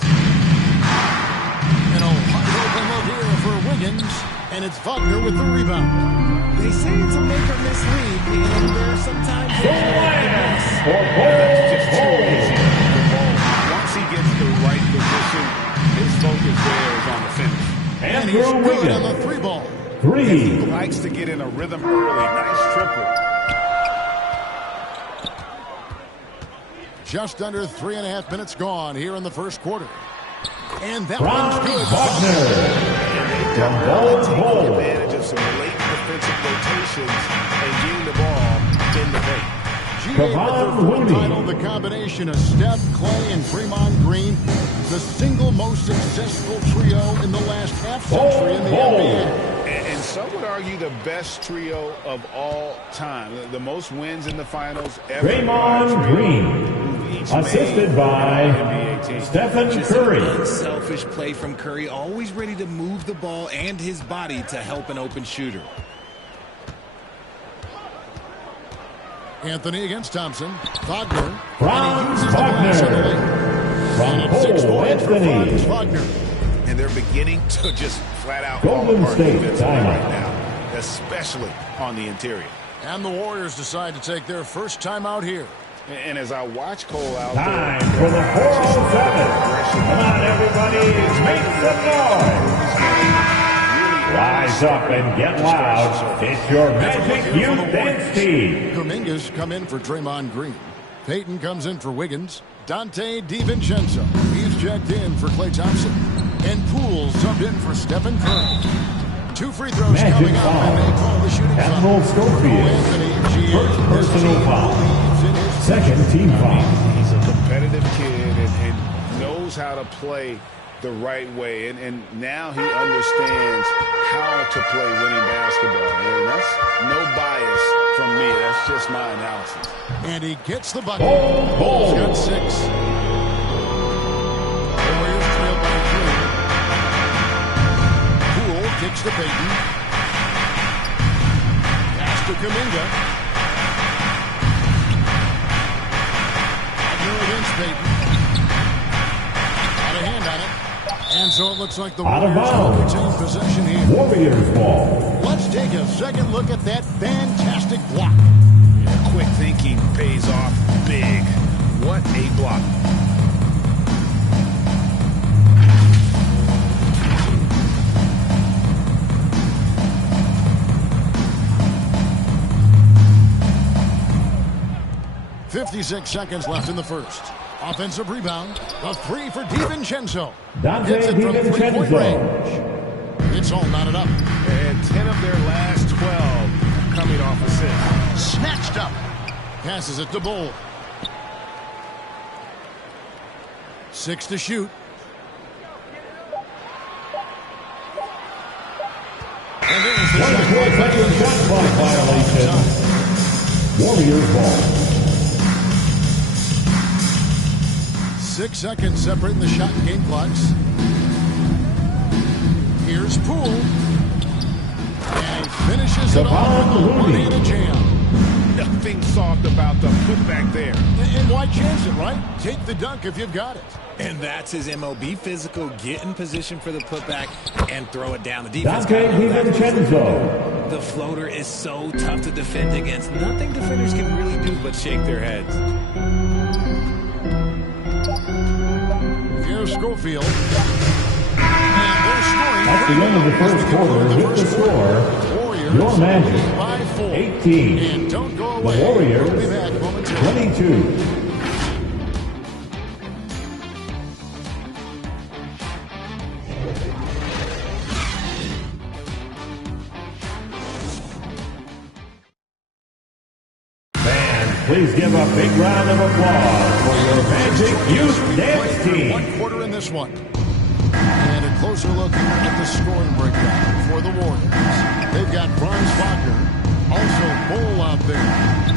And a wide open look here for Wiggins. And it's Wagner with the rebound. They say it's a make or miss league, and there are sometimes That's just too easy. Once he gets the right position, his focus there is on the finish. And he's good on the 3 ball. 3. He likes to get in a rhythm early. Nice triple. Just under 3.5 minutes gone here in the first quarter. And that Franz one's good. Wagner. Taking advantage of some late defensive rotations and getting the ball in the paint. GA with their fourth title, the combination of Steph, Clay, and Draymond Green, the single most successful trio in the last half century in the NBA. And some would argue the best trio of all time. The most wins in the finals ever. Draymond Green. Assisted by Stephen Curry. Unselfish play from Curry, always ready to move the ball and his body to help an open shooter. Anthony against Thompson. Wagner. Franz Wagner. From 6 points for Franz Wagner. And they're beginning to just flat out Golden State timeout right now, especially on the interior. And the Warriors decide to take their first timeout here. And as I watch Cole out Time there, for the 407. Come on, everybody, make some noise. Rise up and get loud. It's your Magic Youth Dance Team. Dominguez come in for Draymond Green. Peyton comes in for Wiggins. Dante DiVincenzo. He's checked in for Klay Thompson. And Poole subbed in for Stephen Curry. 2 free throws Magic coming up, foul. and they call the shooting foul. Admiral Schofield. First personal foul. Second team foul. He's a competitive kid and knows how to play the right way. And now he understands how to play winning basketball. And that's no bias from me. That's just my analysis. And he gets the bucket. Bull's got 6. Warriors trail by 3. Poole kicks to Payton. Pass to Kuminga. Wagner against Payton. Got a hand on it. And so it looks like the Warriors will retain possession here. Warriors ball. Let's take a second look at that fantastic block. Yeah, quick thinking pays off big. What a block. .56 seconds left in the first. Offensive rebound. A 3 for DiVincenzo. Dante Hits it from 3-point DiVincenzo. range. It's all knotted up. And 10 of their last 12 coming off assists. Snatched up. Passes it to Bull. 6 to shoot. And there's the shot clock violation. Warriors ball. 6 seconds separating the shot and game clocks. Here's Poole. And he finishes it off with a 1-handed jam. Nothing soft about the putback there. And why chance it, right? Take the dunk if you've got it. And that's his MO. Be physical, get in position for the putback, and throw it down. The defense Dante DiVincenzo. The floater is so tough to defend against. Nothing defenders can really do but shake their heads. Here's Schofield. And they're scoring. At the end of the first quarter, with the score, Warriors your Magic, by 4. 18. And don't go The away. Warriors, We'll be back momentarily. 22. Please give a big round of applause for your Magic Youth Dance Team. 1 quarter in this one. And a closer look at the scoring breakdown for the Warriors. They've got Franz Wagner, also Bull out there.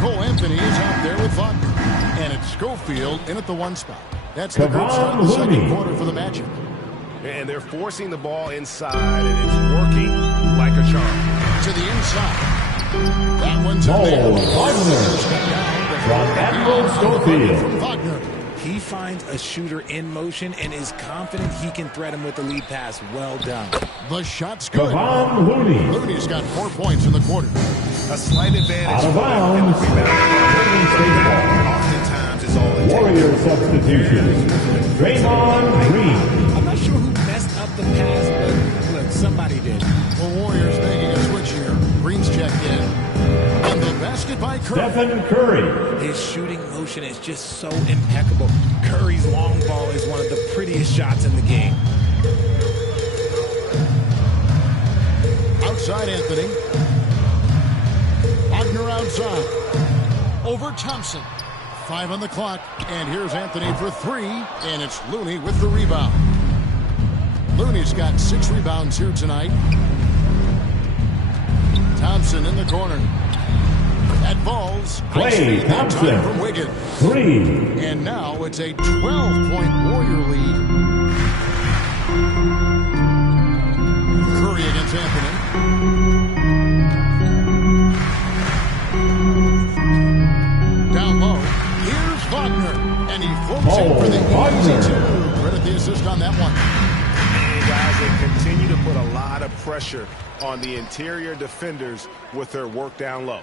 Cole Anthony is out there with Wagner. And it's Schofield in at the 1 spot. That's the good start of the second quarter for the Magic. And they're forcing the ball inside, and it's working like a charm. To the inside. That one's in there. Wagner. From Admiral Schofield. Wagner. He finds a shooter in motion and is confident he can threat him with the lead pass. Well done. The shot's good. Kevon Looney. Looney's got 4 points in the quarter. A slight advantage. Out of bounds. Oftentimes is all it takes. Warrior substitution. Draymond Green. I'm not sure who messed up the pass, but look, somebody did. The Warriors making a switch here. Green's checked in. And the basket by Curry. Stephen Curry. His shooting motion is just so impeccable. Curry's long ball is one of the prettiest shots in the game. Outside Anthony. Wagner outside. Over Thompson. 5 on the clock. And here's Anthony for 3. And it's Looney with the rebound. Looney's got 6 rebounds here tonight. Thompson in the corner. That ball's Clay Thompson. from Wiggins. 3. And now it's a 12-point Warrior lead. Curry against Anthony. Down low. Here's Wagner. And he floats in for the easy 2. Credit the assist on that one. Guys, they continue to put a lot of pressure on the interior defenders with their work down low.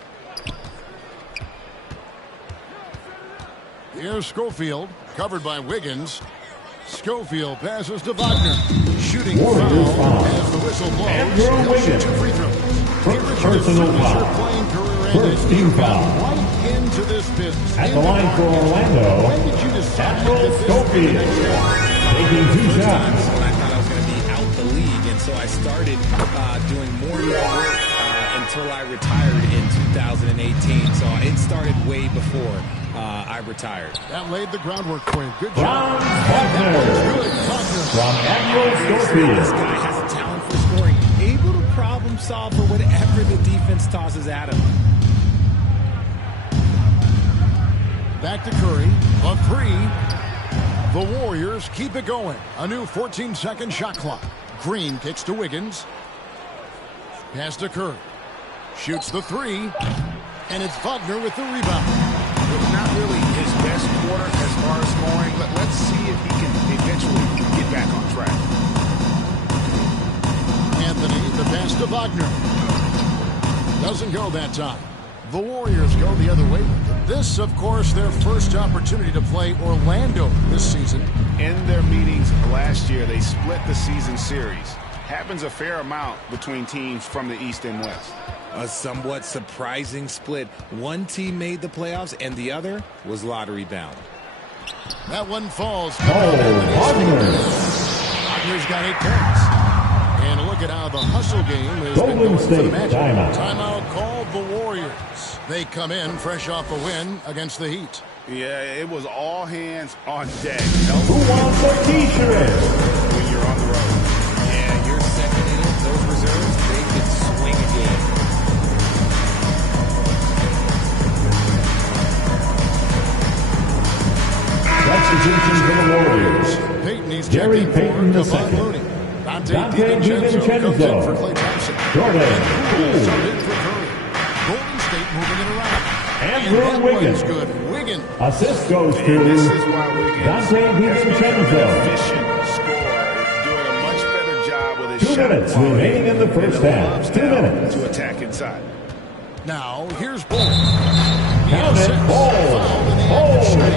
Here's Schofield, covered by Wiggins. Schofield passes to Wagner. Shooting foul as the whistle blows. Andrew Wiggins. 2 free throws. First personal foul. First team foul. Right into this business. At the line for Orlando, When did you decide Admiral that this Schofield. Taking 2 shots. When I thought I was going to be so I started doing more and more work until I retired in 2018. So it started way before I retired. That laid the groundwork for you. Good job. From This guy has a talent for scoring, able to problem solve for whatever the defense tosses at him. Back to Curry. A three. The Warriors keep it going. A new 14-second shot clock. Green kicks to Wiggins. Pass to Curry. Shoots the three. And it's Wagner with the rebound. Not really his best quarter as far as scoring, but let's see if he can eventually get back on track. Anthony, the pass to Wagner. Doesn't go that time. The Warriors go the other way with it. This, of course, their first opportunity to play Orlando this season. In their meetings last year, they split the season series. Happens a fair amount between teams from the East and West. A somewhat surprising split. One team made the playoffs and the other was lottery bound. That one falls. Wagner's got 8 points. And look at how the hustle game has been going for the Magic. Timeout called the Warriors. They come in fresh off a win against the Heat. Yeah, it was all hands on deck. Who wants a t-shirt? When you're on the road. Yeah, you're second in it. Those reserves, they could swing a game. Substitutions for the Warriors. Jerry Payton II. Dante DiVincenzo. Jordan Poole. Golden State moving it around. Andrew Wiggins. Good. Wiggins. Assist goes to Dante DiVincenzo. Efficient scorer, doing a much better job with his 2 minutes remaining in the first half. 2 minutes. To attack inside. Now, here's Bull. Count it. Bull.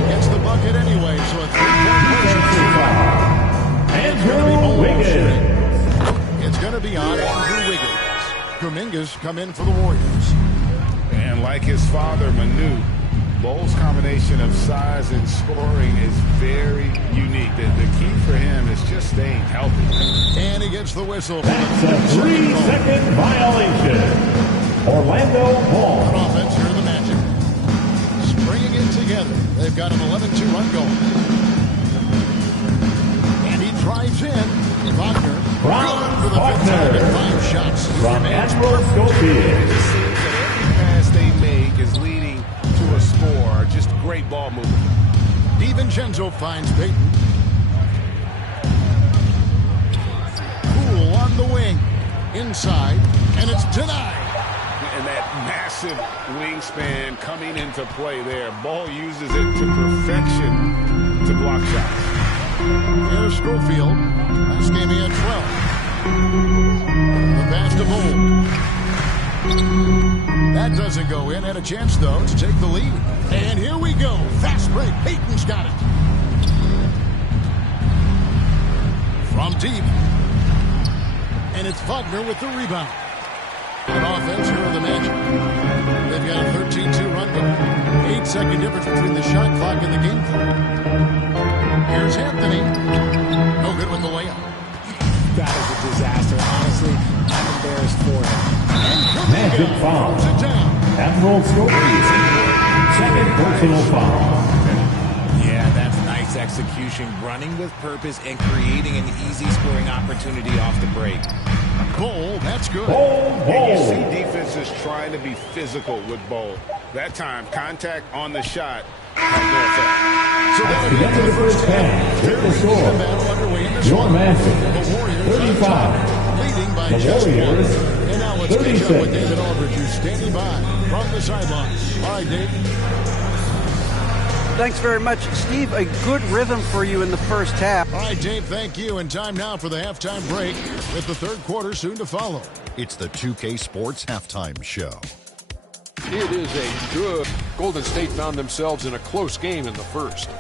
Gets the bucket anyway, so a 3-point Andrew Wiggins. It's going to be on Andrew Wiggins. Kuminga's come in for the Warriors. And like his father, Manu, Bull's combination of size and scoring is very unique. The key for him is just staying healthy. And he gets the whistle. That's a 3-second violation. Orlando Ball. On offense, here are the Magic. Bringing it together. They've got an 11-2 run going. And he drives in. Wagner. From Wagner. 5 shots. From Admiral Schofield. It just seems that every pass they make is leading to a score. Just great ball movement. DiVincenzo finds Payton. Poole on the wing. Inside. And it's denied. And that massive wingspan coming into play there. Ball uses it to perfection to block shots. Here's Schofield. Last game he had 12. The pass to Bull. That doesn't go in. Had a chance, though, to take the lead. And here we go. Fast break. Payton's got it. From deep. And it's Wagner with the rebound. On offense, here are the Magic. They've got a 13-2 run going. 8-second difference between the shot clock and the game clock. Here's Anthony. No good with the layup. That is a disaster. Honestly, I'm embarrassed for him. Magic foul. Admiral Schofield. Second personal foul. Yeah, that's nice execution. Running with purpose and creating an easy scoring opportunity off the break. Bull, that's good. And you see defenses trying to be physical with Bull. That time, contact on the shot had no effect. So at the end of the first half, with the score, your Magic, 35. Leading by the just Warriors, 1. And now let's 36. catch up with David Aldridge, who's standing by from the sidelines. All right, Dave. Thanks very much, Steve. A good rhythm for you in the first half. All right, Dave, thank you. And time now for the halftime break with the third quarter soon to follow. It's the 2K Sports Halftime Show. It is a good. Golden State found themselves in a close game in the first.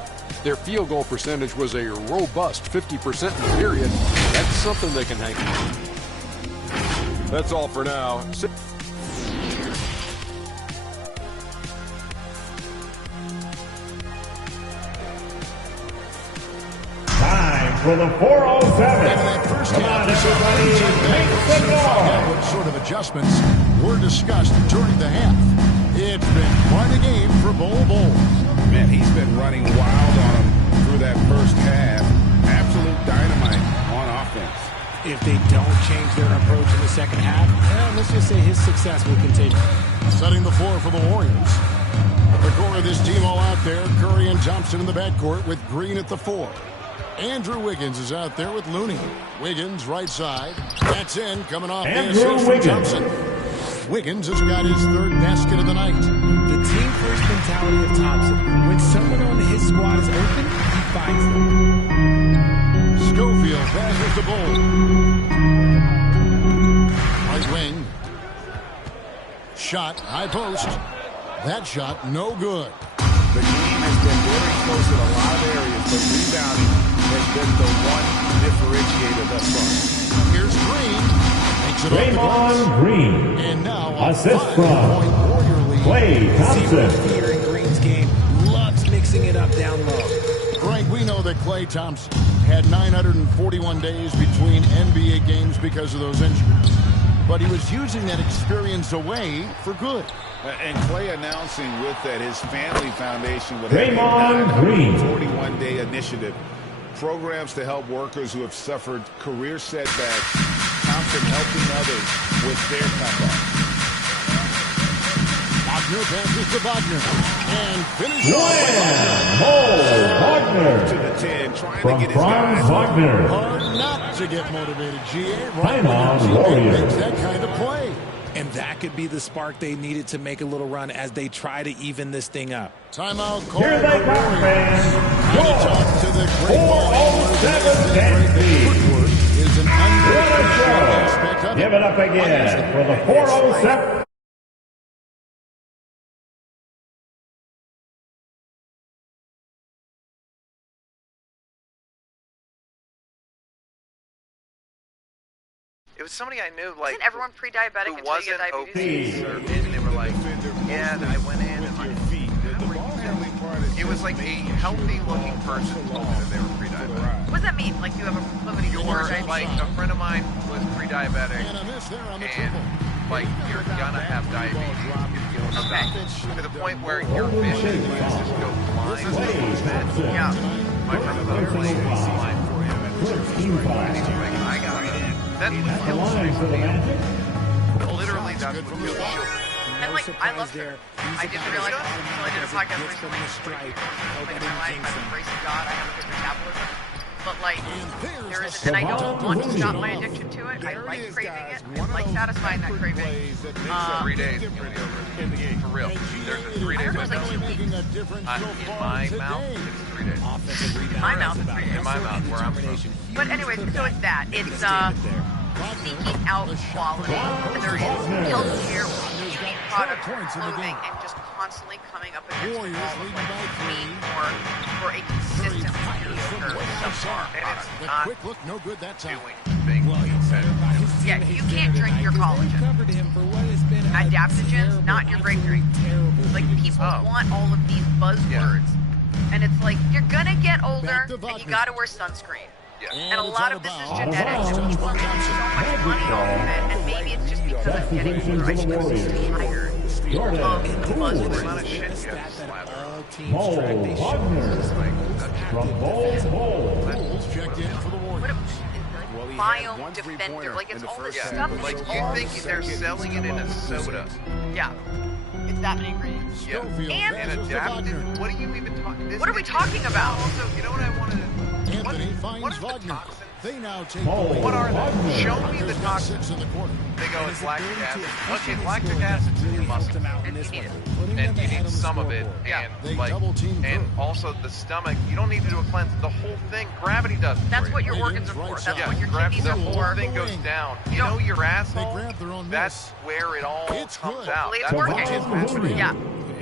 Their field goal percentage was a robust 50% in the period. That's something they can hang on. That's all for now. Time for the 407. And that first half, what sort of adjustments were discussed during the half. It's been quite a game for Bol Bol. Man, he's been running wild on him through that first half. Absolute dynamite on offense. If they don't change their approach in the second half, let's just say his success will continue. Setting the floor for the Warriors. The core of this team all out there. Curry and Thompson in the backcourt with Green at the 4. Andrew Wiggins is out there with Looney. Wiggins right side. That's in, coming off the assist from Thompson. Wiggins has got his 3rd basket of the night. The team-first mentality of Thompson. When someone on his squad is open, he finds them. Schofield passes the ball. Right wing. Shot, high post. That shot, no good. The team has been very close in a lot of areas, but rebounding has been the one differentiator thus far. Here's Green. Makes it Draymond Green. And now assist from Klay Thompson. Here in Green's game, loves mixing it up down low. Frank, we know that Klay Thompson had 941 days between NBA games because of those injuries. But he was using that experience away for good. And Klay announcing with that his family foundation would have a Draymond Green 41-day initiative. Programs to help workers who have suffered career setbacks. Thompson helping others with their comeback. Wagner passes to Wagner. And finishes. Wagner. To the 10, trying From to get his Franz guys. Wagner. Hard not to get motivated, GA. Right Timeout, when your teammate Warriors. makes that kind of play. And that could be the spark they needed to make a little run as they try to even this thing up. Timeout call. Here they come, fans. Talk to the great 407 Tennessee. Footwork is an underrated aspect of it. Give it up again for the 407. It was somebody I knew, like, Isn't everyone pre-diabetic who until you get wasn't diabetes? obese, and they were like, yeah, then I went in and like, it was like a healthy-looking person told me that they were pre-diabetic. What does that mean? Like you have a proclivity You're towards diabetes? like, a friend of mine was pre-diabetic, and like, you're gonna have diabetes if you don't stop. To the point where your vision will just go blind. Yeah. My friend was like, blind for you. I got it. That's what kills you. Literally, that's what kills children. And like, I love her. I didn't realize until I did a podcast recently. Like in my life, I'm embracing God. I have a good metabolism. But like, there is, and I don't want to stop my addiction to it. I like craving it. I like satisfying that craving. 3 days, you'll be over it. For real. There's a 3 day window. In my mouth, it's 3 days. In my mouth, it's 3 days. In my mouth, where I'm from. But anyways, so it's that. It's seeking out quality. There is healthcare, beauty products, clothing, and just constantly coming up against all of like me for a consistent mediocre subpar. And it's The not quick look, no good that time. doing things. Yeah, you can't drink your collagen. Adaptogens, not your breakthrough. Like people want all of these buzzwords, and it's like you're gonna get older and you gotta wear sunscreen. Yeah. And a lot of this is genetics, and people are making so much money off of it, and maybe it's just because I'm getting older, I just get tired of the buzzwords. The amount of shit you have to slap Checked in for the Warriors. Biome Defender, like it's all this stuff. Like you think they're selling it in a soda. Yeah. It's that many ingredients. Yeah. And adaptive. What are you even talking? What are we talking about? Also, you know what I wanted to. Anthony finds Wagner. They now take the lead. What are they? Show me the toxins. In the quarter. They go with lactic acid. Okay, lactic acid's in your muscle. And you need it. And you need some of it. And like, and also the stomach. You don't need to do a cleanse. The whole thing, gravity does it for That's you. what your organs are for. That's what your kidneys the are whole for. thing goes down. You know your asshole? That's where it all comes out. It's That's working. why Yeah.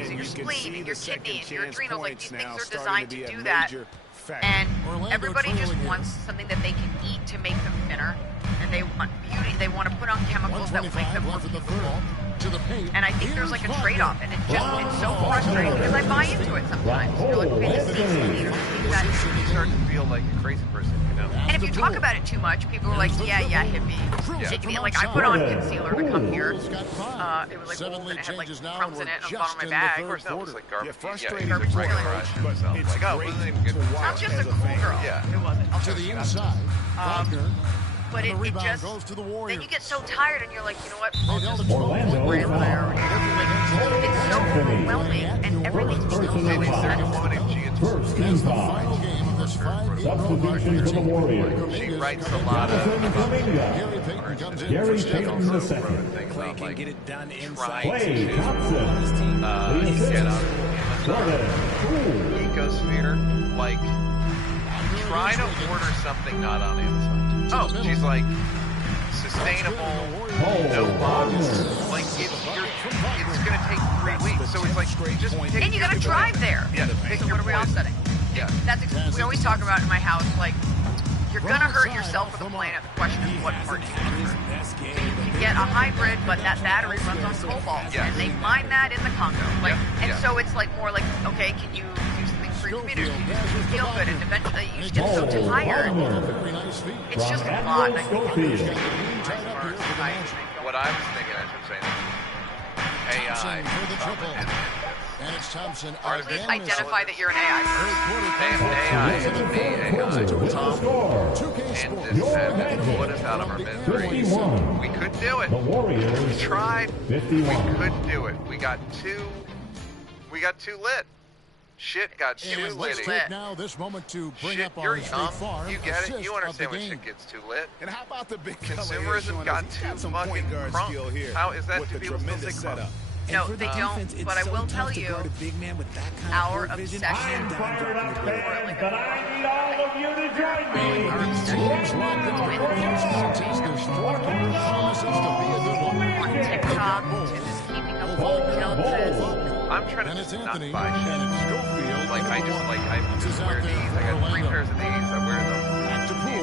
So your spleen and your kidney and your adrenals, like these things are designed to do that. And everybody just wants something that they can eat to make them thinner. And they want beauty. They want to put on chemicals that will make them more beautiful. And I think there's like a trade-off, and it's so frustrating because I buy into it sometimes. You're like, okay, this needs to be, that You start to feel like a crazy person, you know? And if you talk about it too much, people are like, yeah, hippie. Take me. Like, I put on concealer to come here. It was like old and it had like crumbs in it on the bottom of my bag. Of course, no, it's like garbage. Frustrating. Garbage Right, trash. but it's like, oh, it wasn't even good. I'm just a cool girl. Yeah. It wasn't. I'll To show the you. inside. Wagner. But And the it rebound just, goes to the then Warriors. you get so tired and you're like, you know what? They I'll held just it Orlando to it's so overwhelming and everything feels so exciting. First team foul. Substitution for the Warriors. She writes a lot of Gary Payton the second. Clay can get it done inside. Clay Thompson. Get up. Ecosphere, like, try to order something not on Amazon. Oh, she's like, sustainable, no bugs. Like, it's going to take 3 weeks. So it's like, just pick. And you gotta drive there. Yeah, pick So your what are we offsetting? Yeah. We always talk about in my house, like, you're gonna hurt yourself for the planet. The question is what part do you hurt? You can get a hybrid, but that battery runs on cobalt, and they mine that in the Congo. Like, and so it's like more like, okay, can you do something for your community? Can you do something feel good? And eventually you just get so tired. It's just a lot. And I think what I was thinking, I should say, AI. And it's Thompson. Please identify that you're an AI person. AI is me, AI. Tom and this had put us out of our misery. We couldn't do it. We tried. We couldn't do it. We got too lit. Shit got too lit. Now this moment to bring shit, up you're our young. farm You get it. You understand when shit gets too lit. And how about the big consumerism got too fucking crunk? How is that to people still say crunk? No, they don't, but I will tell you, our obsession on TikTok, just keeping up with I'm trying to just not buy shit. Like, I wear these. I got 3 pairs of these. I wear them.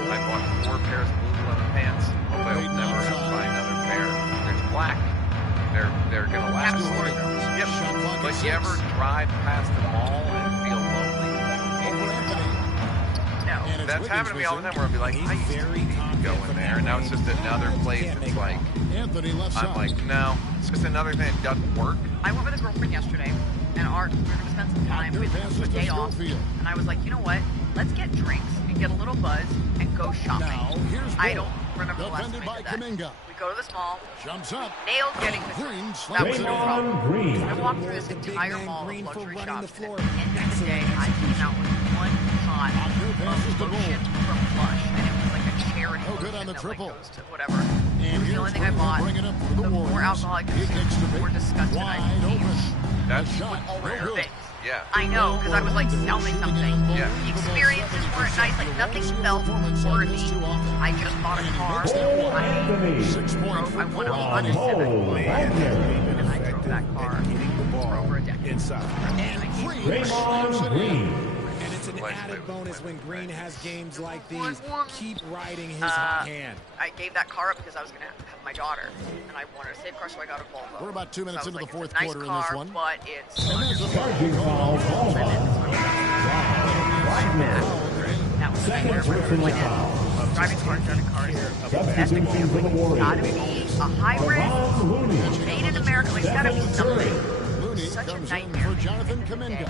I bought 4 pairs of Lululemon pants. Hope I will never have to buy another pair. There's black. They're gonna last. Yep. But you ever drive past the mall and feel lonely? No. That's happened to me all the time where I'll be like, I used to go in there, and now it's just another place. It's like, I'm like, no, it's just another thing that doesn't work. I went with a girlfriend yesterday, and we were going to spend some time with a day off, and I was like, you know what? Let's get drinks and get a little buzz and go shopping. I don't remember the last time I did that. We go to the mall, nailed getting the drinks. That was no problem. I walked through this entire mall of luxury shops, and at the end of the day, I came out with one pot of lotion from Lush, and it was like a charity lotion that like goes to whatever. It was the only thing I bought. The more alcohol I consumed, the more disgusted I became. That's rare things. Yeah. I know, because I was like, sell me something. Yeah. The experiences weren't nice, like nothing felt worthy. I just bought a car. I won a Honda Civic. And I drove that car for over a decade. Raymond Green. And it's an added bonus when Green has games like these. Keep riding his hot hand. I gave that car up because I was going to have my daughter, and I wanted a safe car, so I got a Volvo. We're about 2 minutes into the fourth nice quarter car, in this one. But it's Charging foul, second personal foul. driving cars. Substitution for the Warriors. Gotta be a hybrid, made in America. Like, gotta be something. Such a nightmare. For Jonathan Kuminga.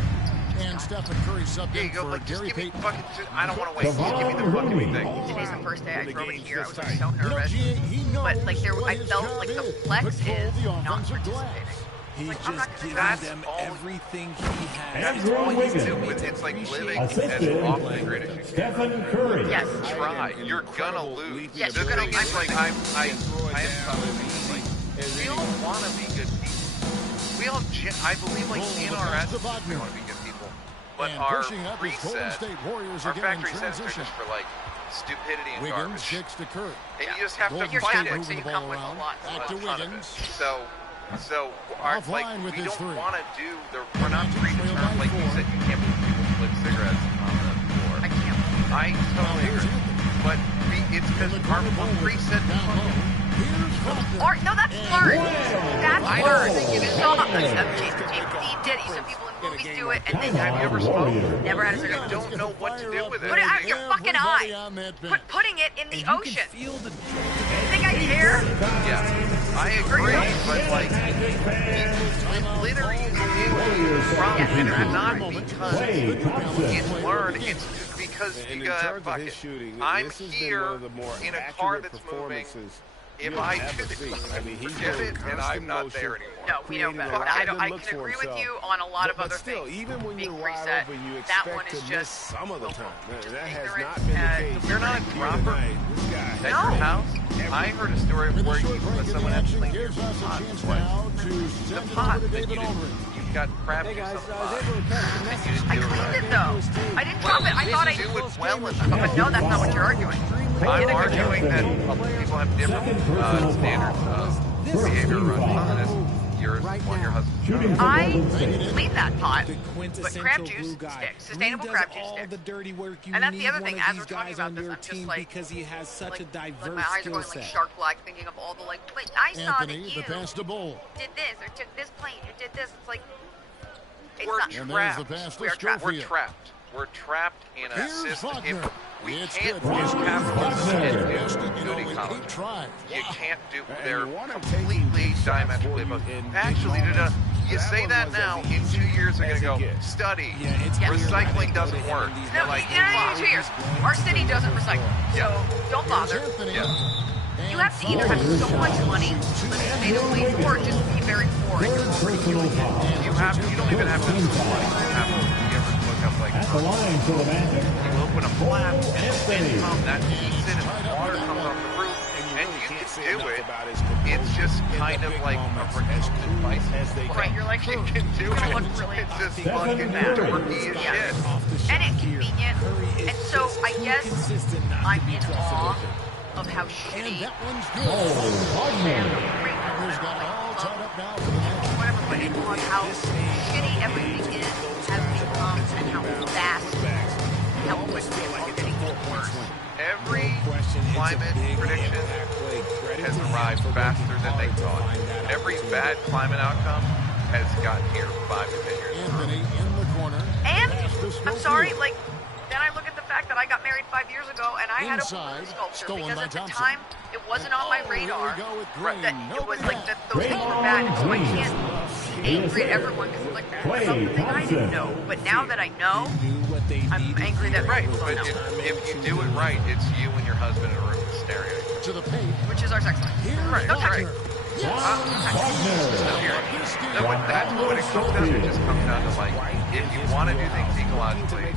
And Stephen Curry subbed There you in go, for like, just Gary give me Payton. fucking, I don't want to wait. Just give me the fucking thing. Today's the first day I drove it here. I was like so nervous. But like I felt like the flex is not participating. He's Like, just giving them everything he has. That's all you do. It's like living as off the grid as you can. Stephen Curry. Yes. Try. You're gonna lose. Yes, The you're gonna thing is, like, I have something like, we all want to be good people. We all, I believe, like, in our essence, we want to be good people. But our reset, our factory sets are just for, like, stupidity and Wiggins garbage. shakes to Curry. And you just have to You're fight static, it. so you come with a lot. Back to Wiggins. So our, like, Offline with we his don't three. want to do we're not predetermined. Like you said, you can't believe people flip cigarettes on the floor. I can't. I totally agree. But it's because our preset Or no, that's learned. That's learned. You saw Jason Dean did it. You saw people in movies do it, and then Have you ever smoked? never had a You cigarette. don't know what to do with it. Put it out of your fucking eye. Putting it in the ocean. You think I care? Yeah, I agree, but like, glitter is wrong, and it's not because it's learned, it's just because you gotta fuck it. I'm here in a car that's moving. If I forget it, and I'm not there anymore. No, we know better. I can agree with you on a lot of other things. Even when being you're right reset, over, you that expect one is to just miss some of the time. That has ignorant, not been the case. You're not a dropper at your house. I heard a story where someone had to clean your pot. The pot that you've got crab juice on the pot. I cleaned it though. I didn't drop it. I thought I do it well enough. But no, that's not what you're arguing. I'm arguing that people have different standards of behavior on this. Yours, one, your husband. I cleaned that pot, but crab juice sticks, sustainable crab juice sticks. And that's the other thing. As we're talking about this, I'm just like, because he has such a diverse my eyes are going like shark black, thinking of all the like. Wait, I saw that you did this or took this plane or did this. It's like it's not trapped. We're trapped. We're trapped. We're trapped in a system. If we can't do capitalism and do duty college, you can't do. They're completely diametrically opposed. Actually, you say that now. In 2 years, they're gonna go study. Recycling doesn't work. No, like, in 2 years, our city doesn't recycle. So don't bother. You have to either have so much money to sustainably, or just be very poor. And you're already doing it. You don't even have to do money. You have to. You ever look up like the line for the Magic. You open a flap and the wind comes, that heats it, and water comes off the roof, and you can do it. It's just kind of like a recumbent bicycle. Right, you're like, you can do it. It's just fucking dorky as shit. And inconvenient. And so I guess I'm in awe of how shitty. Whatever, but in awe of how shitty everything is, has become, and how fast, how quickly it's all getting worse. Every climate prediction has arrived faster than they thought. Every bad climate outcome has gotten here 5 to 10 years early. And I'm sorry, like, then I look at the fact that I got married 5 years ago and I had a balloon sculpture because at the time it wasn't on my radar that it was like that those things were bad. And so I can't be angry at everyone because like there's something I didn't know. But now that I know, I'm angry that right. But if you do it right, it's you and your husband in a room staring at each other. Which is our sex life. Right. No touching. That's what it comes down to. It just comes down to like, if you want to do things ecologically,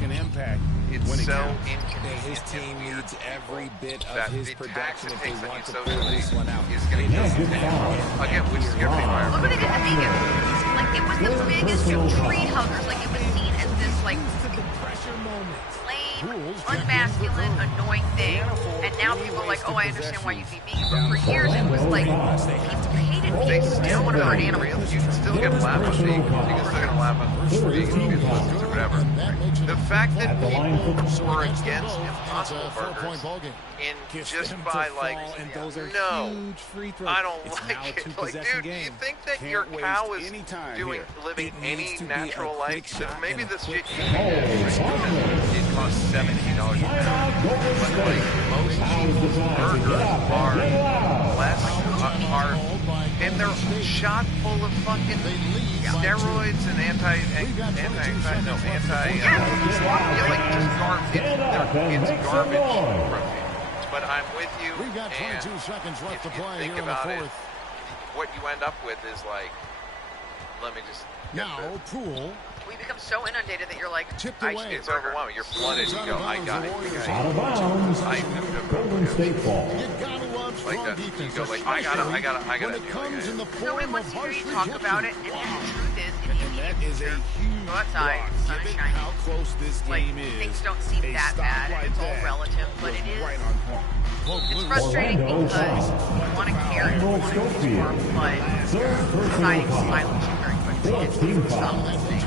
it's so inconvenient. His team needs every bit of that his the production if they tax it want takes to on pull you this one out. socially is going to kill you. Again, which is going to be fire. Look what they did to vegan. Like it was the biggest tree huggers. Like it was seen as this like lame, unmasculine, annoying thing. And now people are like, oh, I understand why you'd be vegan. But for years it was like people hated They vegans. still want to hurt animals. You can still get laugh at vegans. You can still get a laugh at vegans or whatever. The fact that people were against Impossible Burgers in just by like, no, I don't like it. Like, dude, do you think that your cow is living any natural life? So maybe this shit it costs $17 a pound. But like most people's burgers are less, and they're shot full of fucking steroids and it's garbage protein. But I'm with you, and if you think about it, what you end up with is like, let me just now pool. We become so inundated that you're like, it's overwhelming. You're flooded. You go, I got it. Out of bounds. Golden State ball. Like that. You go like, I gotta do it. No one wants to hear you talk about it, and the truth is, if you go outside, the sun is shining, how close this game is. Things don't seem that bad, and it's all relative, but it is. It's frustrating because you want to care and you want to do more, but deciding to silence you very quickly. It's stop listening.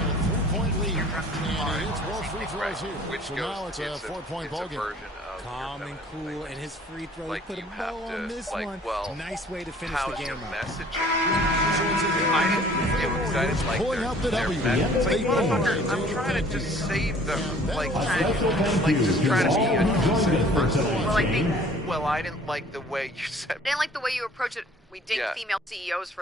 You're drunk. fine. It's more free throws Right. here. Which So goes, now it's a 4-point ball game. version of Calm and cool, and his free throw. Like, Put a you have bow to, on this like, one. well, Nice way to finish the how's game your out. messaging? I didn't like Pulling out the W. message. Like, motherfucker, I'm trying to just save the, like just trying to be a decent person. Well, I didn't like the way you said. I didn't like the way you approach it. We dinged Yeah. female CEOs for